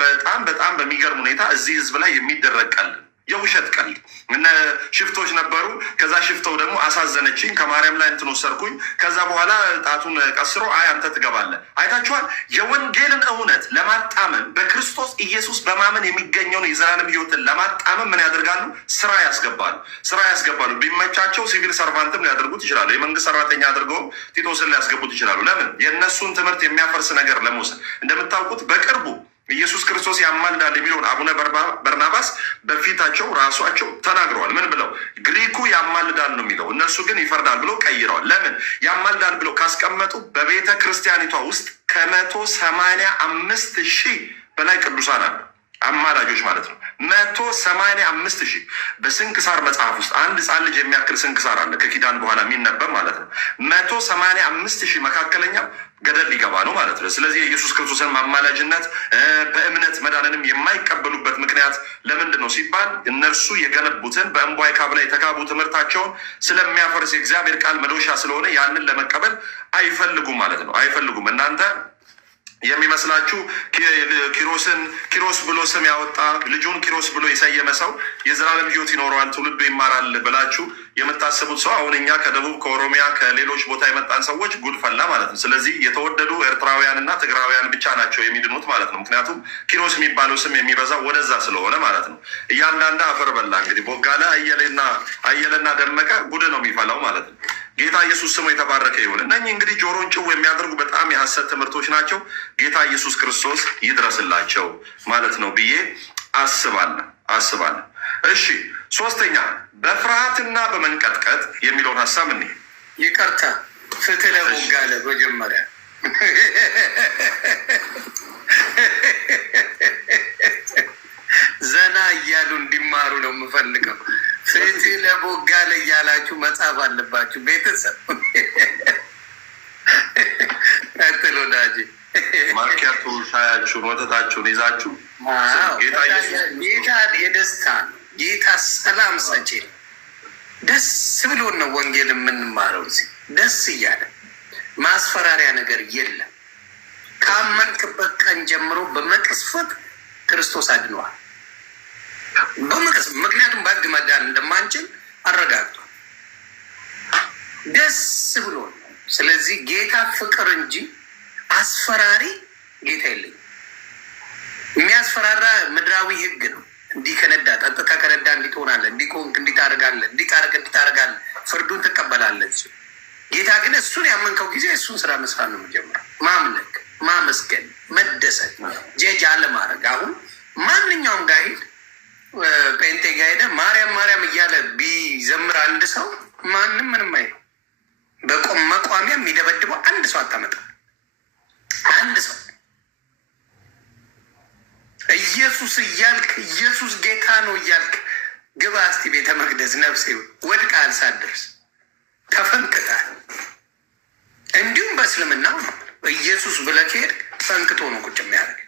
በጣም በሚገርም ሁኔታ እዚህ ህዝብ ላይ የሚደረግ ቀልድ፣ የውሸት ቀልድ። እነ ሽፍቶች ነበሩ። ከዛ ሽፍተው ደግሞ አሳዘነችኝ፣ ከማርያም ላይ እንትን ወሰድኩኝ። ከዛ በኋላ ጣቱን ቀስሮ አይ አንተ ትገባለህ። አይታችኋል። የወንጌልን እውነት ለማጣመም በክርስቶስ ኢየሱስ በማመን የሚገኘውን የዘላለም ህይወትን ለማጣመም ምን ያደርጋሉ? ስራ ያስገባሉ። ቢመቻቸው ሲቪል ሰርቫንትም ሊያደርጉት ይችላሉ። የመንግስት ሰራተኛ አድርገውም ቲቶስን ሊያስገቡት ይችላሉ። ለምን? የእነሱን ትምህርት የሚያፈርስ ነገር ለመውሰድ። እንደምታውቁት በቅርቡ ኢየሱስ ክርስቶስ ያማልዳል የሚለውን አቡነ በርናባስ በፊታቸው ራሷቸው ተናግረዋል። ምን ብለው? ግሪኩ ያማልዳል ነው የሚለው፣ እነሱ ግን ይፈርዳል ብለው ቀይረዋል። ለምን? ያማልዳል ብለው ካስቀመጡ በቤተ ክርስቲያኒቷ ውስጥ 185,000 በላይ ቅዱሳን አሉ፣ አማላጆች ማለት ነው። 185,000 በስንክሳር መጽሐፍ ውስጥ አንድ ህፃን ልጅ የሚያክል ስንክሳር አለ፣ ከኪዳን በኋላ የሚነበብ ማለት ነው። 185,000 መካከለኛ ገደል ሊገባ ነው ማለት ነው። ስለዚህ የኢየሱስ ክርስቶስን ማማላጅነት በእምነት መዳንንም የማይቀበሉበት ምክንያት ለምንድን ነው ሲባል እነርሱ የገነቡትን በእምቧይ ካብ ላይ የተካቡ ትምህርታቸውን ስለሚያፈርስ የእግዚአብሔር ቃል መዶሻ ስለሆነ ያንን ለመቀበል አይፈልጉም ማለት ነው። አይፈልጉም። እናንተ የሚመስላችሁ ኪሮስ ብሎ ስም ያወጣ ልጁን ኪሮስ ብሎ የሰየመ ሰው የዘላለም ህይወት ይኖረዋል፣ ትውልዱ ይማራል ብላችሁ የምታስቡት ሰው አሁን እኛ ከደቡብ ከኦሮሚያ ከሌሎች ቦታ የመጣን ሰዎች ጉድ ፈላ ማለት ነው። ስለዚህ የተወደዱ ኤርትራውያን እና ትግራውያን ብቻ ናቸው የሚድኑት ማለት ነው። ምክንያቱም ኪሮስ የሚባለው ስም የሚበዛው ወደዛ ስለሆነ ማለት ነው። እያንዳንዱ አፈር በላ እንግዲህ ቦጋለ አየለና ደመቀ ጉድ ነው የሚፈላው ማለት ነው። ጌታ ኢየሱስ ስሙ የተባረከ ይሁን። እነኚህ እንግዲህ ጆሮን ጭው የሚያደርጉ በጣም የሐሰት ትምህርቶች ናቸው። ጌታ ኢየሱስ ክርስቶስ ይድረስላቸው ማለት ነው ብዬ አስባለሁ። እሺ፣ ሶስተኛ በፍርሃትና በመንቀጥቀጥ የሚለውን ሀሳብ እኔ ይቅርታ ፍትህ ለቦጋለ መጀመሪያ ዘና እያሉ እንዲማሩ ነው የምፈልገው። ፍትህ ለቦጋለ እያላችሁ መጻፍ አለባችሁ ቤተሰብ። ቀጥሎ ዳጂ ማርኪያቱ ሻያችሁን ወተታችሁን ይዛችሁ ጌታ የደስታ ነው። ጌታ ሰላም ሰጪ ነው። ደስ ብሎን ነው ወንጌል የምንማረው። እዚህ ደስ እያለ ማስፈራሪያ ነገር የለም። ካመንክበት ቀን ጀምሮ በመቅስፈት ክርስቶስ አድነዋል። ምክንያቱም በሕግ መዳን እንደማንችል አረጋግጧል። ደስ ብሎ ነው። ስለዚህ ጌታ ፍቅር እንጂ አስፈራሪ ጌታ የለኝም። የሚያስፈራራ ምድራዊ ሕግ ነው። እንዲህ ከነዳ ጠጥታ ከነዳ እንዲህ ትሆናለህ፣ እንዲህ ከሆንክ እንዲህ ታደርጋለህ፣ እንዲህ ታደርጋለህ፣ ፍርዱን ትቀበላለህ። ጌታ ግን እሱን ያመንከው ጊዜ እሱን ስራ መስራት ነው የምጀምረው። ማምለክ፣ ማመስገን፣ መደሰት፣ ጀጅ አለማድረግ። አሁን ማንኛውም ጋር ሄድ ጴንጤ ጋ ሄደ ማርያም ማርያም እያለ ቢዘምር አንድ ሰው ማንም ምንም አይለው። በቆም መቋሚያ የሚደበድበው አንድ ሰው አታመጣ። አንድ ሰው ኢየሱስ እያልክ ኢየሱስ ጌታ ነው እያልክ ግባ እስቲ ቤተ መቅደስ ነፍሴ ወድቃል ሳትደርስ ተፈንክታል። እንዲሁም በእስልምናው ነው ኢየሱስ ብለህ ከሄድክ ፈንክቶ ነው ቁጭ የሚያደርግ።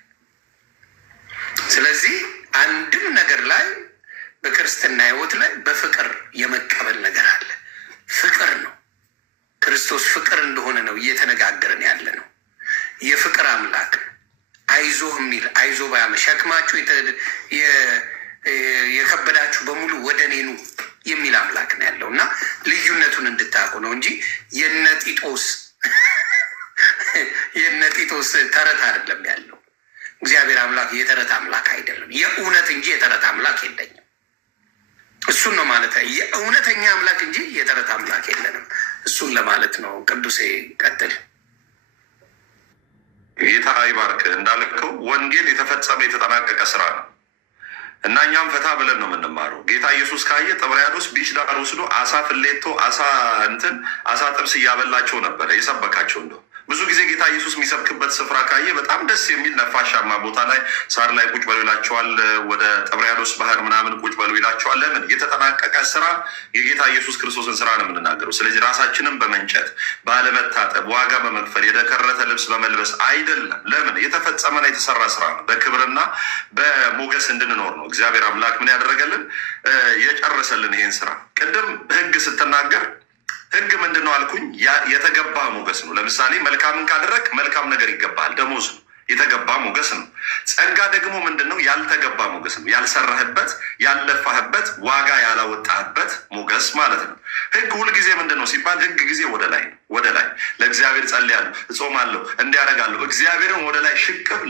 ስለዚህ አንድም ነገር ላይ በክርስትና ህይወት ላይ በፍቅር የመቀበል ነገር አለ። ፍቅር ነው። ክርስቶስ ፍቅር እንደሆነ ነው እየተነጋገርን ያለ ነው። የፍቅር አምላክ አይዞህ የሚል አይዞህ ባያመ ሸክማችሁ የከበዳችሁ በሙሉ ወደ እኔ ኑ የሚል አምላክ ነው ያለው እና ልዩነቱን እንድታውቁ ነው እንጂ የነጢጦስ ተረት አይደለም ያለው። እግዚአብሔር አምላክ የተረት አምላክ አይደለም። የእውነት እንጂ የተረት አምላክ የለኝም። እሱን ነው ማለት የእውነተኛ አምላክ እንጂ የተረት አምላክ የለንም። እሱን ለማለት ነው። ቅዱሴ ቀጥል። ጌታ ይባርክ። እንዳልከው ወንጌል የተፈጸመ የተጠናቀቀ ስራ ነው። እና እኛም ፈታ ብለን ነው የምንማረው። ጌታ ኢየሱስ ካየ ጥብርያዶስ ቢች ዳር ወስዶ አሳ ፍሌቶ አሳ ጥብስ እያበላቸው ነበረ የሰበካቸው። እንደው ብዙ ጊዜ ጌታ ኢየሱስ የሚሰብክበት ስፍራ ካየ በጣም ደስ የሚል ነፋሻማ ቦታ ላይ ሳር ላይ ቁጭ በሉ ይላቸዋል። ወደ ጥብርያዶስ ባህር ምናምን ቁጭ በሉ ይላቸዋል። ለምን? የተጠናቀቀ ስራ የጌታ ኢየሱስ ክርስቶስን ስራ ነው የምንናገረው። ስለዚህ ራሳችንን በመንጨት ባለመታጠብ፣ ዋጋ በመክፈል፣ የደከረተ ልብስ በመልበስ አይደለም። ለምን? የተፈጸመና የተሰራ ስራ ነው። በክብርና በሞገስ እንድንኖር ነው እግዚአብሔር አምላክ ምን ያደረገልን? የጨረሰልን ይሄን ስራ። ቅድም ህግ ስትናገር ህግ ምንድን ነው አልኩኝ? የተገባ ሞገስ ነው። ለምሳሌ መልካምን ካደረግ መልካም ነገር ይገባል፣ ደሞዝ ነው፣ የተገባ ሞገስ ነው። ጸጋ ደግሞ ምንድን ነው? ያልተገባ ሞገስ ነው። ያልሰራህበት፣ ያልለፋህበት፣ ዋጋ ያላወጣህበት ሞገስ ማለት ነው። ህግ ሁልጊዜ ምንድን ነው ሲባል ህግ ጊዜ ወደ ላይ ነው። ወደ ላይ ለእግዚአብሔር ጸልያለሁ፣ እጾማለሁ፣ እንዲያደርጋለሁ እግዚአብሔርን ወደ ላይ ሽቅብ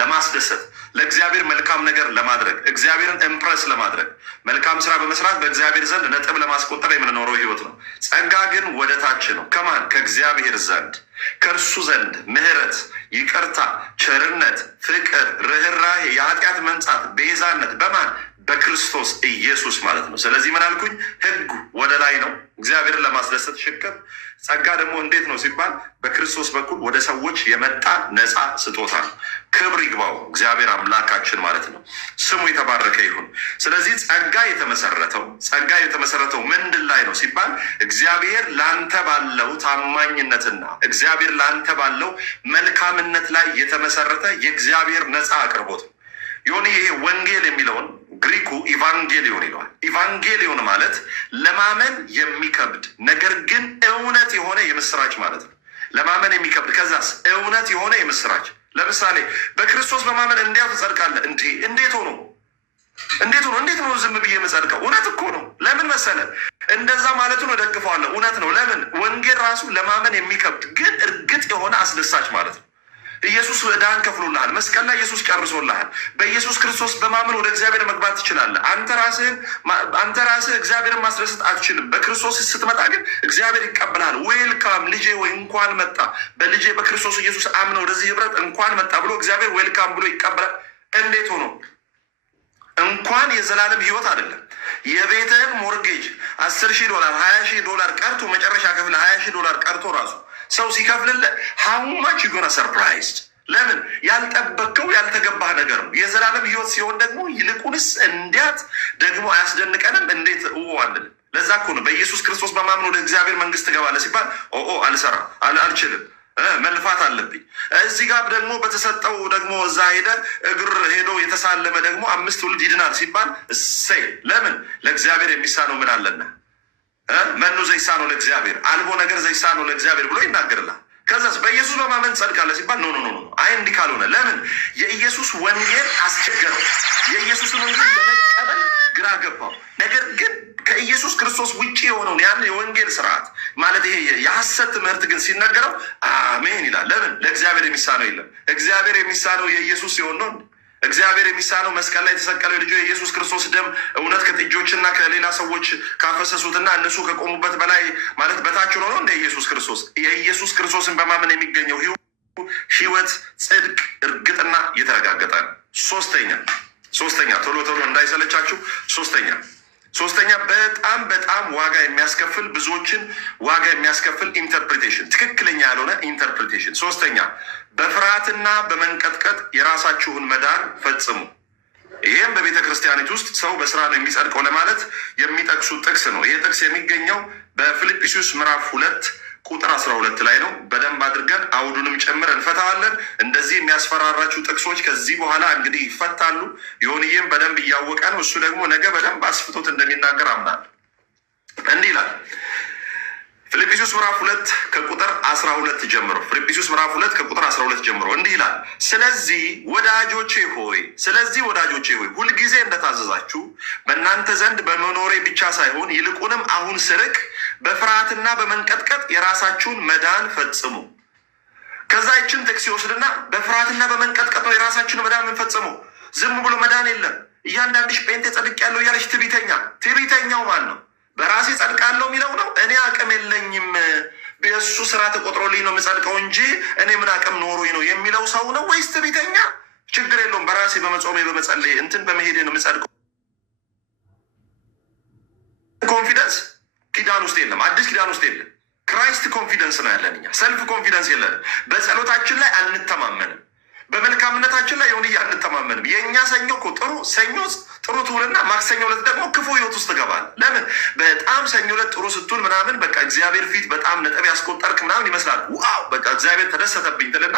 ለማስደሰት ለእግዚአብሔር መልካም ነገር ለማድረግ እግዚአብሔርን ኢምፕረስ ለማድረግ መልካም ስራ በመስራት በእግዚአብሔር ዘንድ ነጥብ ለማስቆጠር የምንኖረው ህይወት ነው። ጸጋ ግን ወደ ታች ነው። ከማን? ከእግዚአብሔር ዘንድ ከእርሱ ዘንድ ምሕረት፣ ይቅርታ፣ ቸርነት፣ ፍቅር፣ ርኅራሄ፣ የኃጢአት መንጻት፣ ቤዛነት በማን? በክርስቶስ ኢየሱስ ማለት ነው። ስለዚህ ምን አልኩኝ? ህጉ ወደ ላይ ነው እግዚአብሔርን ለማስደሰት ሽቅብ። ጸጋ ደግሞ እንዴት ነው ሲባል በክርስቶስ በኩል ወደ ሰዎች የመጣ ነፃ ስጦታ ነው። ክብር ይግባው እግዚአብሔር አምላካችን ማለት ነው። ስሙ የተባረከ ይሁን። ስለዚህ ጸጋ የተመሰረተው ምንድን ላይ ነው ሲባል እግዚአብሔር ላንተ ባለው ታማኝነትና እግዚአብሔር ላንተ ባለው መልካምነት ላይ የተመሰረተ የእግዚአብሔር ነፃ አቅርቦት ነው። ይሁን ይሄ ወንጌል የሚለውን ግሪኩ ኢቫንጌሊዮን ይለዋል። ኢቫንጌሊዮን ማለት ለማመን የሚከብድ ነገር ግን እውነት የሆነ የምስራች ማለት ነው። ለማመን የሚከብድ ከዛስ እውነት የሆነ የምስራች። ለምሳሌ በክርስቶስ በማመን እንዲያው ትጸድቃለህ። እንዴት ሆኖ ዝም ብዬ የምጸድቀው? እውነት እኮ ነው። ለምን መሰለ? እንደዛ ማለቱን እደግፈዋለሁ። እውነት ነው። ለምን? ወንጌል ራሱ ለማመን የሚከብድ ግን እርግጥ የሆነ አስደሳች ማለት ነው። ኢየሱስ ዕዳህን ከፍሎልሃል። መስቀል ላይ ኢየሱስ ጨርሶልሃል። በኢየሱስ ክርስቶስ በማመን ወደ እግዚአብሔር መግባት ትችላለህ። አንተ ራስህ እግዚአብሔርን ማስደሰት አትችልም። በክርስቶስ ስትመጣ ግን እግዚአብሔር ይቀበልሃል። ዌልካም ልጄ ወይ እንኳን መጣ፣ በልጄ በክርስቶስ ኢየሱስ አምነው ወደዚህ ህብረት እንኳን መጣ ብሎ እግዚአብሔር ዌልካም ብሎ ይቀበላል። እንዴት ሆኖ? እንኳን የዘላለም ህይወት አይደለም የቤትህን ሞርጌጅ $10,000 $20,000 ቀርቶ መጨረሻ ክፍል $20,000 ቀርቶ ራሱ ሰው ሲከፍልልህ ሀውማች ይጎና ሰርፕራይዝድ። ለምን? ያልጠበቀው ያልተገባህ ነገር ነው። የዘላለም ህይወት ሲሆን ደግሞ ይልቁንስ እንዲያት ደግሞ አያስደንቀንም? እንዴት አንልም? ለዛ እኮ ነው በኢየሱስ ክርስቶስ በማመን ወደ እግዚአብሔር መንግስት ትገባለህ ሲባል አልሰራም፣ አልችልም፣ መልፋት አለብኝ። እዚህ ጋር ደግሞ በተሰጠው ደግሞ እዛ እግር ሄዶ የተሳለመ ደግሞ 5 ትውልድ ይድናል ሲባል እሰይ። ለምን? ለእግዚአብሔር የሚሳነው ምን አለና? መኑ ዘይሳነው ለእግዚአብሔር አልቦ ነገር ዘይሳነው ለእግዚአብሔር ብሎ ይናገርላል። ከዛስ በኢየሱስ በማመን ጸድቃለህ ሲባል ኖ አይ እንዲህ ካልሆነ። ለምን? የኢየሱስ ወንጌል አስቸገረው። የኢየሱስን ወንጌል ለመቀበል ግራ ገባው። ነገር ግን ከኢየሱስ ክርስቶስ ውጭ የሆነውን ያን የወንጌል ስርዓት ማለት ይሄ የሐሰት ትምህርት ግን ሲነገረው አሜን ይላል። ለምን? ለእግዚአብሔር የሚሳነው የለም። እግዚአብሔር የሚሳነው የኢየሱስ ሲሆን ነው። እግዚአብሔር የሚሳነው መስቀል ላይ የተሰቀለው ልጁ የኢየሱስ ክርስቶስ ደም እውነት ከጥጆችና ከሌላ ሰዎች ካፈሰሱትና እነሱ ከቆሙበት በላይ ማለት በታች ሆኖ ነው እንደ ኢየሱስ ክርስቶስ። የኢየሱስ ክርስቶስን በማመን የሚገኘው ህይወት፣ ጽድቅ፣ እርግጥና የተረጋገጠ ነው። ሶስተኛ ቶሎ እንዳይሰለቻችሁ ሶስተኛ በጣም ዋጋ የሚያስከፍል ብዙዎችን ዋጋ የሚያስከፍል ኢንተርፕሪቴሽን፣ ትክክለኛ ያልሆነ ኢንተርፕሪቴሽን። ሶስተኛ በፍርሃትና በመንቀጥቀጥ የራሳችሁን መዳን ፈጽሙ። ይህም በቤተ ክርስቲያኒት ውስጥ ሰው በስራ ነው የሚጸድቀው ለማለት የሚጠቅሱ ጥቅስ ነው። ይህ ጥቅስ የሚገኘው በፊልጵስዩስ ምዕራፍ 2 ቁጥር 12 ላይ ነው። በደንብ አድርገን አውዱንም ጭምር እንፈታዋለን። እንደዚህ የሚያስፈራራችሁ ጥቅሶች ከዚህ በኋላ እንግዲህ ይፈታሉ። ዮኒዬም በደንብ እያወቀ ነው። እሱ ደግሞ ነገ በደንብ አስፍቶት እንደሚናገር አምናለሁ። እንዲህ ይላል ፊልጵስዩስ ምዕራፍ 2 ከቁጥር 12 ጀምሮ ፊልጵስዩስ ምዕራፍ 2 ከቁጥር 12 ጀምሮ እንዲህ ይላል። ስለዚህ ወዳጆቼ ሆይ ሁልጊዜ እንደታዘዛችሁ በእናንተ ዘንድ በመኖሬ ብቻ ሳይሆን ይልቁንም አሁን ስርቅ በፍርሃትና በመንቀጥቀጥ የራሳችሁን መዳን ፈጽሙ። ከዛ ይችን ጥቅስ ይወስድና በፍርሃትና በመንቀጥቀጥ ነው የራሳችሁን መዳን የምንፈጽመው። ዝም ብሎ መዳን የለም። እያንዳንድሽ ጴንጤ ጸድቅ ያለው እያለች ትዕቢተኛው ማን ነው? በራሴ ጸድቃለሁ የሚለው ነው። እኔ አቅም የለኝም በእሱ ስራ ተቆጥሮልኝ ነው የምጸድቀው እንጂ እኔ ምን አቅም ኖሮኝ ነው የሚለው ሰው ነው ወይስ ትዕቢተኛ? ችግር የለውም። በራሴ በመጾሜ በመጸለይ እንትን በመሄዴ ነው የምጸድቀው። ኮንፊደንስ ኪዳን ውስጥ የለም፣ አዲስ ኪዳን ውስጥ የለም። ክራይስት ኮንፊደንስ ነው ያለን እኛ። ሰልፍ ኮንፊደንስ የለንም። በጸሎታችን ላይ አንተማመንም። በመልካምነታችን ላይ የሆን አንተማመንም። የእኛ ሰኞ እኮ ሰኞ ጥሩ ትውልና ማክሰኞ ዕለት ደግሞ ክፉ ህይወት ውስጥ ትገባል። ለምን? በጣም ሰኞ ዕለት ጥሩ ስትውል ምናምን በቃ እግዚአብሔር ፊት በጣም ነጥብ ያስቆጠርክ ምናምን ይመስላል። ዋው በቃ እግዚአብሔር ተደሰተብኝ ትልና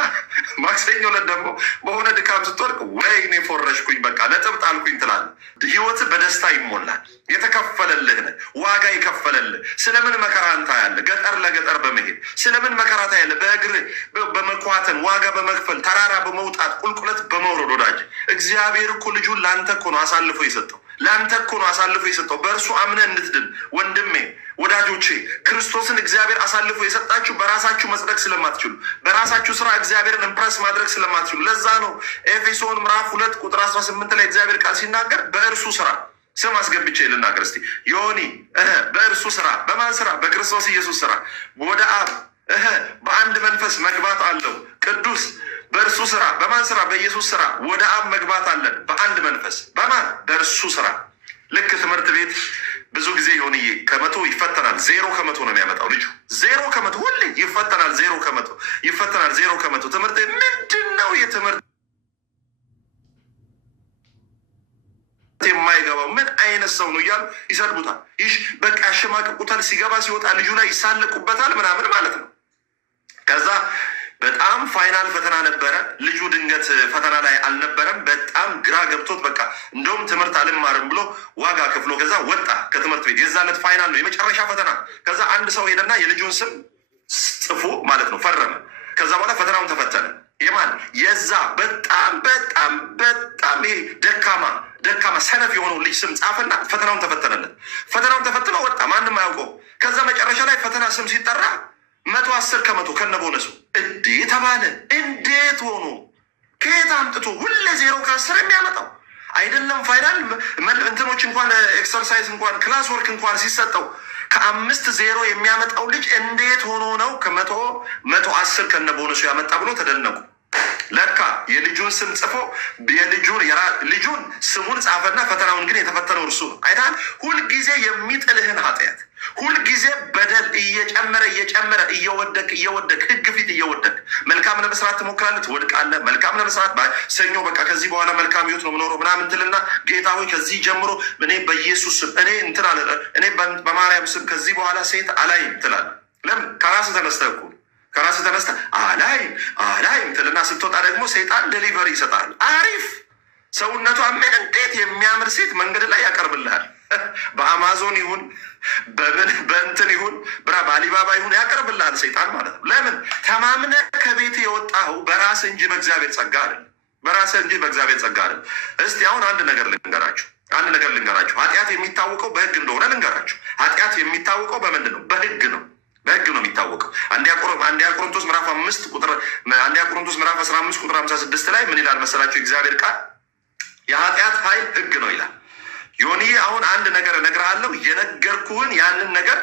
ማክሰኞ ዕለት ደግሞ በሆነ ድካም ስትወድቅ ወይኔ ፎረሽኩኝ በቃ ነጥብ ጣልኩኝ ትላል። ህይወት በደስታ ይሞላል። የተከፈለልህ ዋጋ የከፈለልህ ስለምን መከራ ታያለህ? ገጠር ለገጠር በመሄድ ስለምን መከራ ታያለህ? በእግር በመኳተን ዋጋ በመክፈል ተራራ በመውጣት ቁልቁለት በመውረድ ወዳጅ እግዚአብሔር እኮ ልጁን ለአንተ እኮ ነው አሳልፎ የሰጠው። ለአንተ እኮ ነው አሳልፎ የሰጠው በእርሱ አምነህ እንድትድን። ወንድሜ ወዳጆቼ ክርስቶስን እግዚአብሔር አሳልፎ የሰጣችሁ በራሳችሁ መጽደቅ ስለማትችሉ፣ በራሳችሁ ስራ እግዚአብሔርን ኢምፕረስ ማድረግ ስለማትችሉ። ለዛ ነው ኤፌሶን ምዕራፍ 2 ቁጥር 18 ላይ እግዚአብሔር ቃል ሲናገር በእርሱ ስራ ስም አስገብቼ ልናገር እስቲ ዮኒ በእርሱ ስራ በማን ስራ? በክርስቶስ ኢየሱስ ስራ ወደ አብ በአንድ መንፈስ መግባት አለው። ቅዱስ በእርሱ ስራ በማን ስራ? በኢየሱስ ስራ ወደ አብ መግባት አለን በአንድ መንፈስ። በማን? በእርሱ ስራ። ልክ ትምህርት ቤት ብዙ ጊዜ ዮኒዬ ከመቶ ይፈተናል። 0 ከመቶ ነው የሚያመጣው ልጁ። 0 ከመቶ ሁሌ ይፈተናል። 0 ከመቶ ይፈተናል። 0 ከመቶ ትምህርት ምንድን ነው የትምህርት የማይገባው ምን አይነት ሰው ነው እያሉ ይሰድቡታል። ይሽ በቃ ያሸማቅቁታል። ሲገባ ሲወጣ ልጁ ላይ ይሳለቁበታል ምናምን ማለት ነው። ከዛ በጣም ፋይናል ፈተና ነበረ። ልጁ ድንገት ፈተና ላይ አልነበረም። በጣም ግራ ገብቶት በቃ እንደውም ትምህርት አልማርም ብሎ ዋጋ ከፍሎ ከዛ ወጣ ከትምህርት ቤት። የዛለት ፋይናል ነው የመጨረሻ ፈተና። ከዛ አንድ ሰው ሄደና የልጁን ስም ጽፎ ማለት ነው ፈረመ። ከዛ በኋላ ፈተናውን ተፈተነ። የማን? የዛ በጣም በጣም በጣም ይሄ ደካማ ሰነፍ የሆነው ልጅ ስም ጻፈና ፈተናውን ተፈተነለት። ፈተናውን ተፈትነው ወጣ፣ ማንም አያውቀው። ከዛ መጨረሻ ላይ ፈተና ስም ሲጠራ 110 ከመቶ ከነቦነሱ እንዴት ተባለ? እንዴት ሆኖ ከየት አምጥቶ ሁሌ 0 ከ10 የሚያመጣው አይደለም። ፋይናል እንትኖች እንኳን ኤክሰርሳይዝ እንኳን ክላስ ወርክ እንኳን ሲሰጠው ከ5 0 የሚያመጣው ልጅ እንዴት ሆኖ ነው ከ110 ከነቦነሱ ያመጣ ብሎ ተደነቁ። ለካ የልጁን ስም ጽፎ ልጁን ስሙን ጻፈና ፈተናውን ግን የተፈተነው እርሱ ነው። አይታል ሁልጊዜ የሚጥልህን ኃጢአት ሁልጊዜ በደል እየጨመረ እየወደቅ ህግ ፊት እየወደቅ መልካም ለመስራት ትሞክራለህ፣ ትወድቃለህ። መልካም ለመስራት ሰኞ በቃ ከዚህ በኋላ መልካም ህይወት ነው የምኖረው ምናምን ትልና ጌታ ሆይ ከዚህ ጀምሮ እኔ በኢየሱስ ስም እኔ በማርያም ስም ከዚህ በኋላ ሴት አላይም ትላለህ። ለምን? ከራስህ ተነስተህ አላይም ትልና ስትወጣ ደግሞ ሰይጣን ዴሊቨሪ ይሰጣል። አሪፍ ሰውነቷ ምን እንዴት የሚያምር ሴት መንገድ ላይ ያቀርብልሃል። በአማዞን ይሁን በእንትን ይሁን በአሊባባ ይሁን ያቀርብልሃል ሰይጣን ማለት ነው። ለምን? ተማምነህ ከቤት የወጣኸው በራስ እንጂ በእግዚአብሔር ጸጋ አይደለም። እስቲ አሁን አንድ ነገር ልንገራችሁ። ኃጢአት የሚታወቀው በህግ እንደሆነ ልንገራችሁ። ኃጢአት የሚታወቀው በምንድን ነው? በህግ ነው የሚታወቀው። አንደኛ ቆሮንቶስ ምዕራፍ 15 ቁጥር 56 ላይ ምን ይላል መሰላችሁ? እግዚአብሔር ቃል የኃጢአት ኃይል ህግ ነው ይላል። ዮኒዬ አሁን አንድ ነገር እነግርሃለሁ። የነገርኩህን ያንን ነገር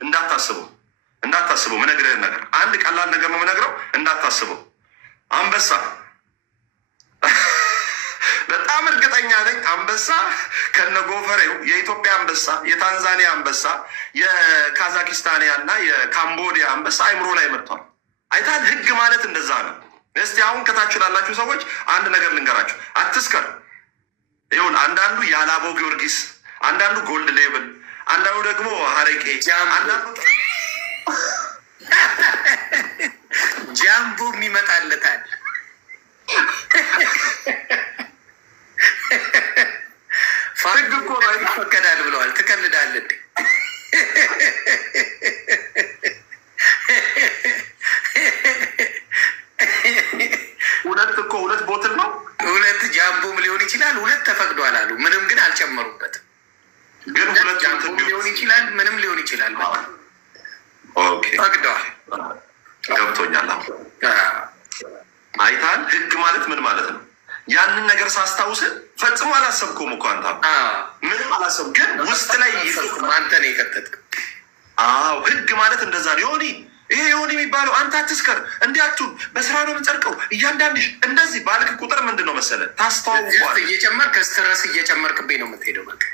እንዳታስበው ምነግርህን ነገር አንድ ቀላል ነገር ነው የምነግረው፣ እንዳታስበው። አንበሳ በጣም እርግጠኛ ነኝ አንበሳ ከነጎፈሬው የኢትዮጵያ አንበሳ፣ የታንዛኒያ አንበሳ፣ የካዛኪስታንያ እና የካምቦዲያ አንበሳ አይምሮ ላይ መጥቷል። አይታል ህግ ማለት እንደዛ ነው። እስቲ አሁን ከታችሁ ላላችሁ ሰዎች አንድ ነገር ልንገራችሁ፣ አትስከር። ይሁን አንዳንዱ የአላቦ ጊዮርጊስ፣ አንዳንዱ ጎልድ ሌብል፣ አንዳንዱ ደግሞ ሀረቄ፣ አንዳንዱ ጃምቦም ይመጣለታል። ህግ እኮ ይፈቀዳል ብለዋል። ትቀልዳለህ። ሁለት ቦትል ነው። 2 ጃምቦም ሊሆን ይችላል። 2 ተፈቅዷል አሉ። ምንም ግን አልጨመሩበትም። ግን 2 ጃምቦም ሊሆን ይችላል። ምንም ሊሆን ይችላል። ፈቅደዋል። ገብቶኛል። አይታል ህግ ማለት ምን ማለት ነው? ያንን ነገር ሳስታውስ ፈጽሞ አላሰብኩም እኮ አንተ ምንም አላሰብኩም፣ ግን ውስጥ ላይ አንተ ነው የከተትከው። ህግ ማለት እንደዛ ነው። ዮኒ ይሄ የሆነ የሚባለው አንተ አትስከር እንዲያቱን በስራ ነው የምንጸድቀው እያንዳንድሽ እንደዚህ ባልክ ቁጥር ምንድን ነው መሰለህ ታስተዋውቀዋለህ። እየጨመርክ ስትረስ እየጨመርክብኝ ነው የምትሄደው። በቃ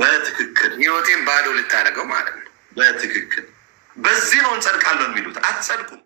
በትክክል ህይወቴን ባዶ ልታደርገው ማለት ነው። በትክክል በዚህ ነው እንጸድቃለን የሚሉት። አትጸድቁም።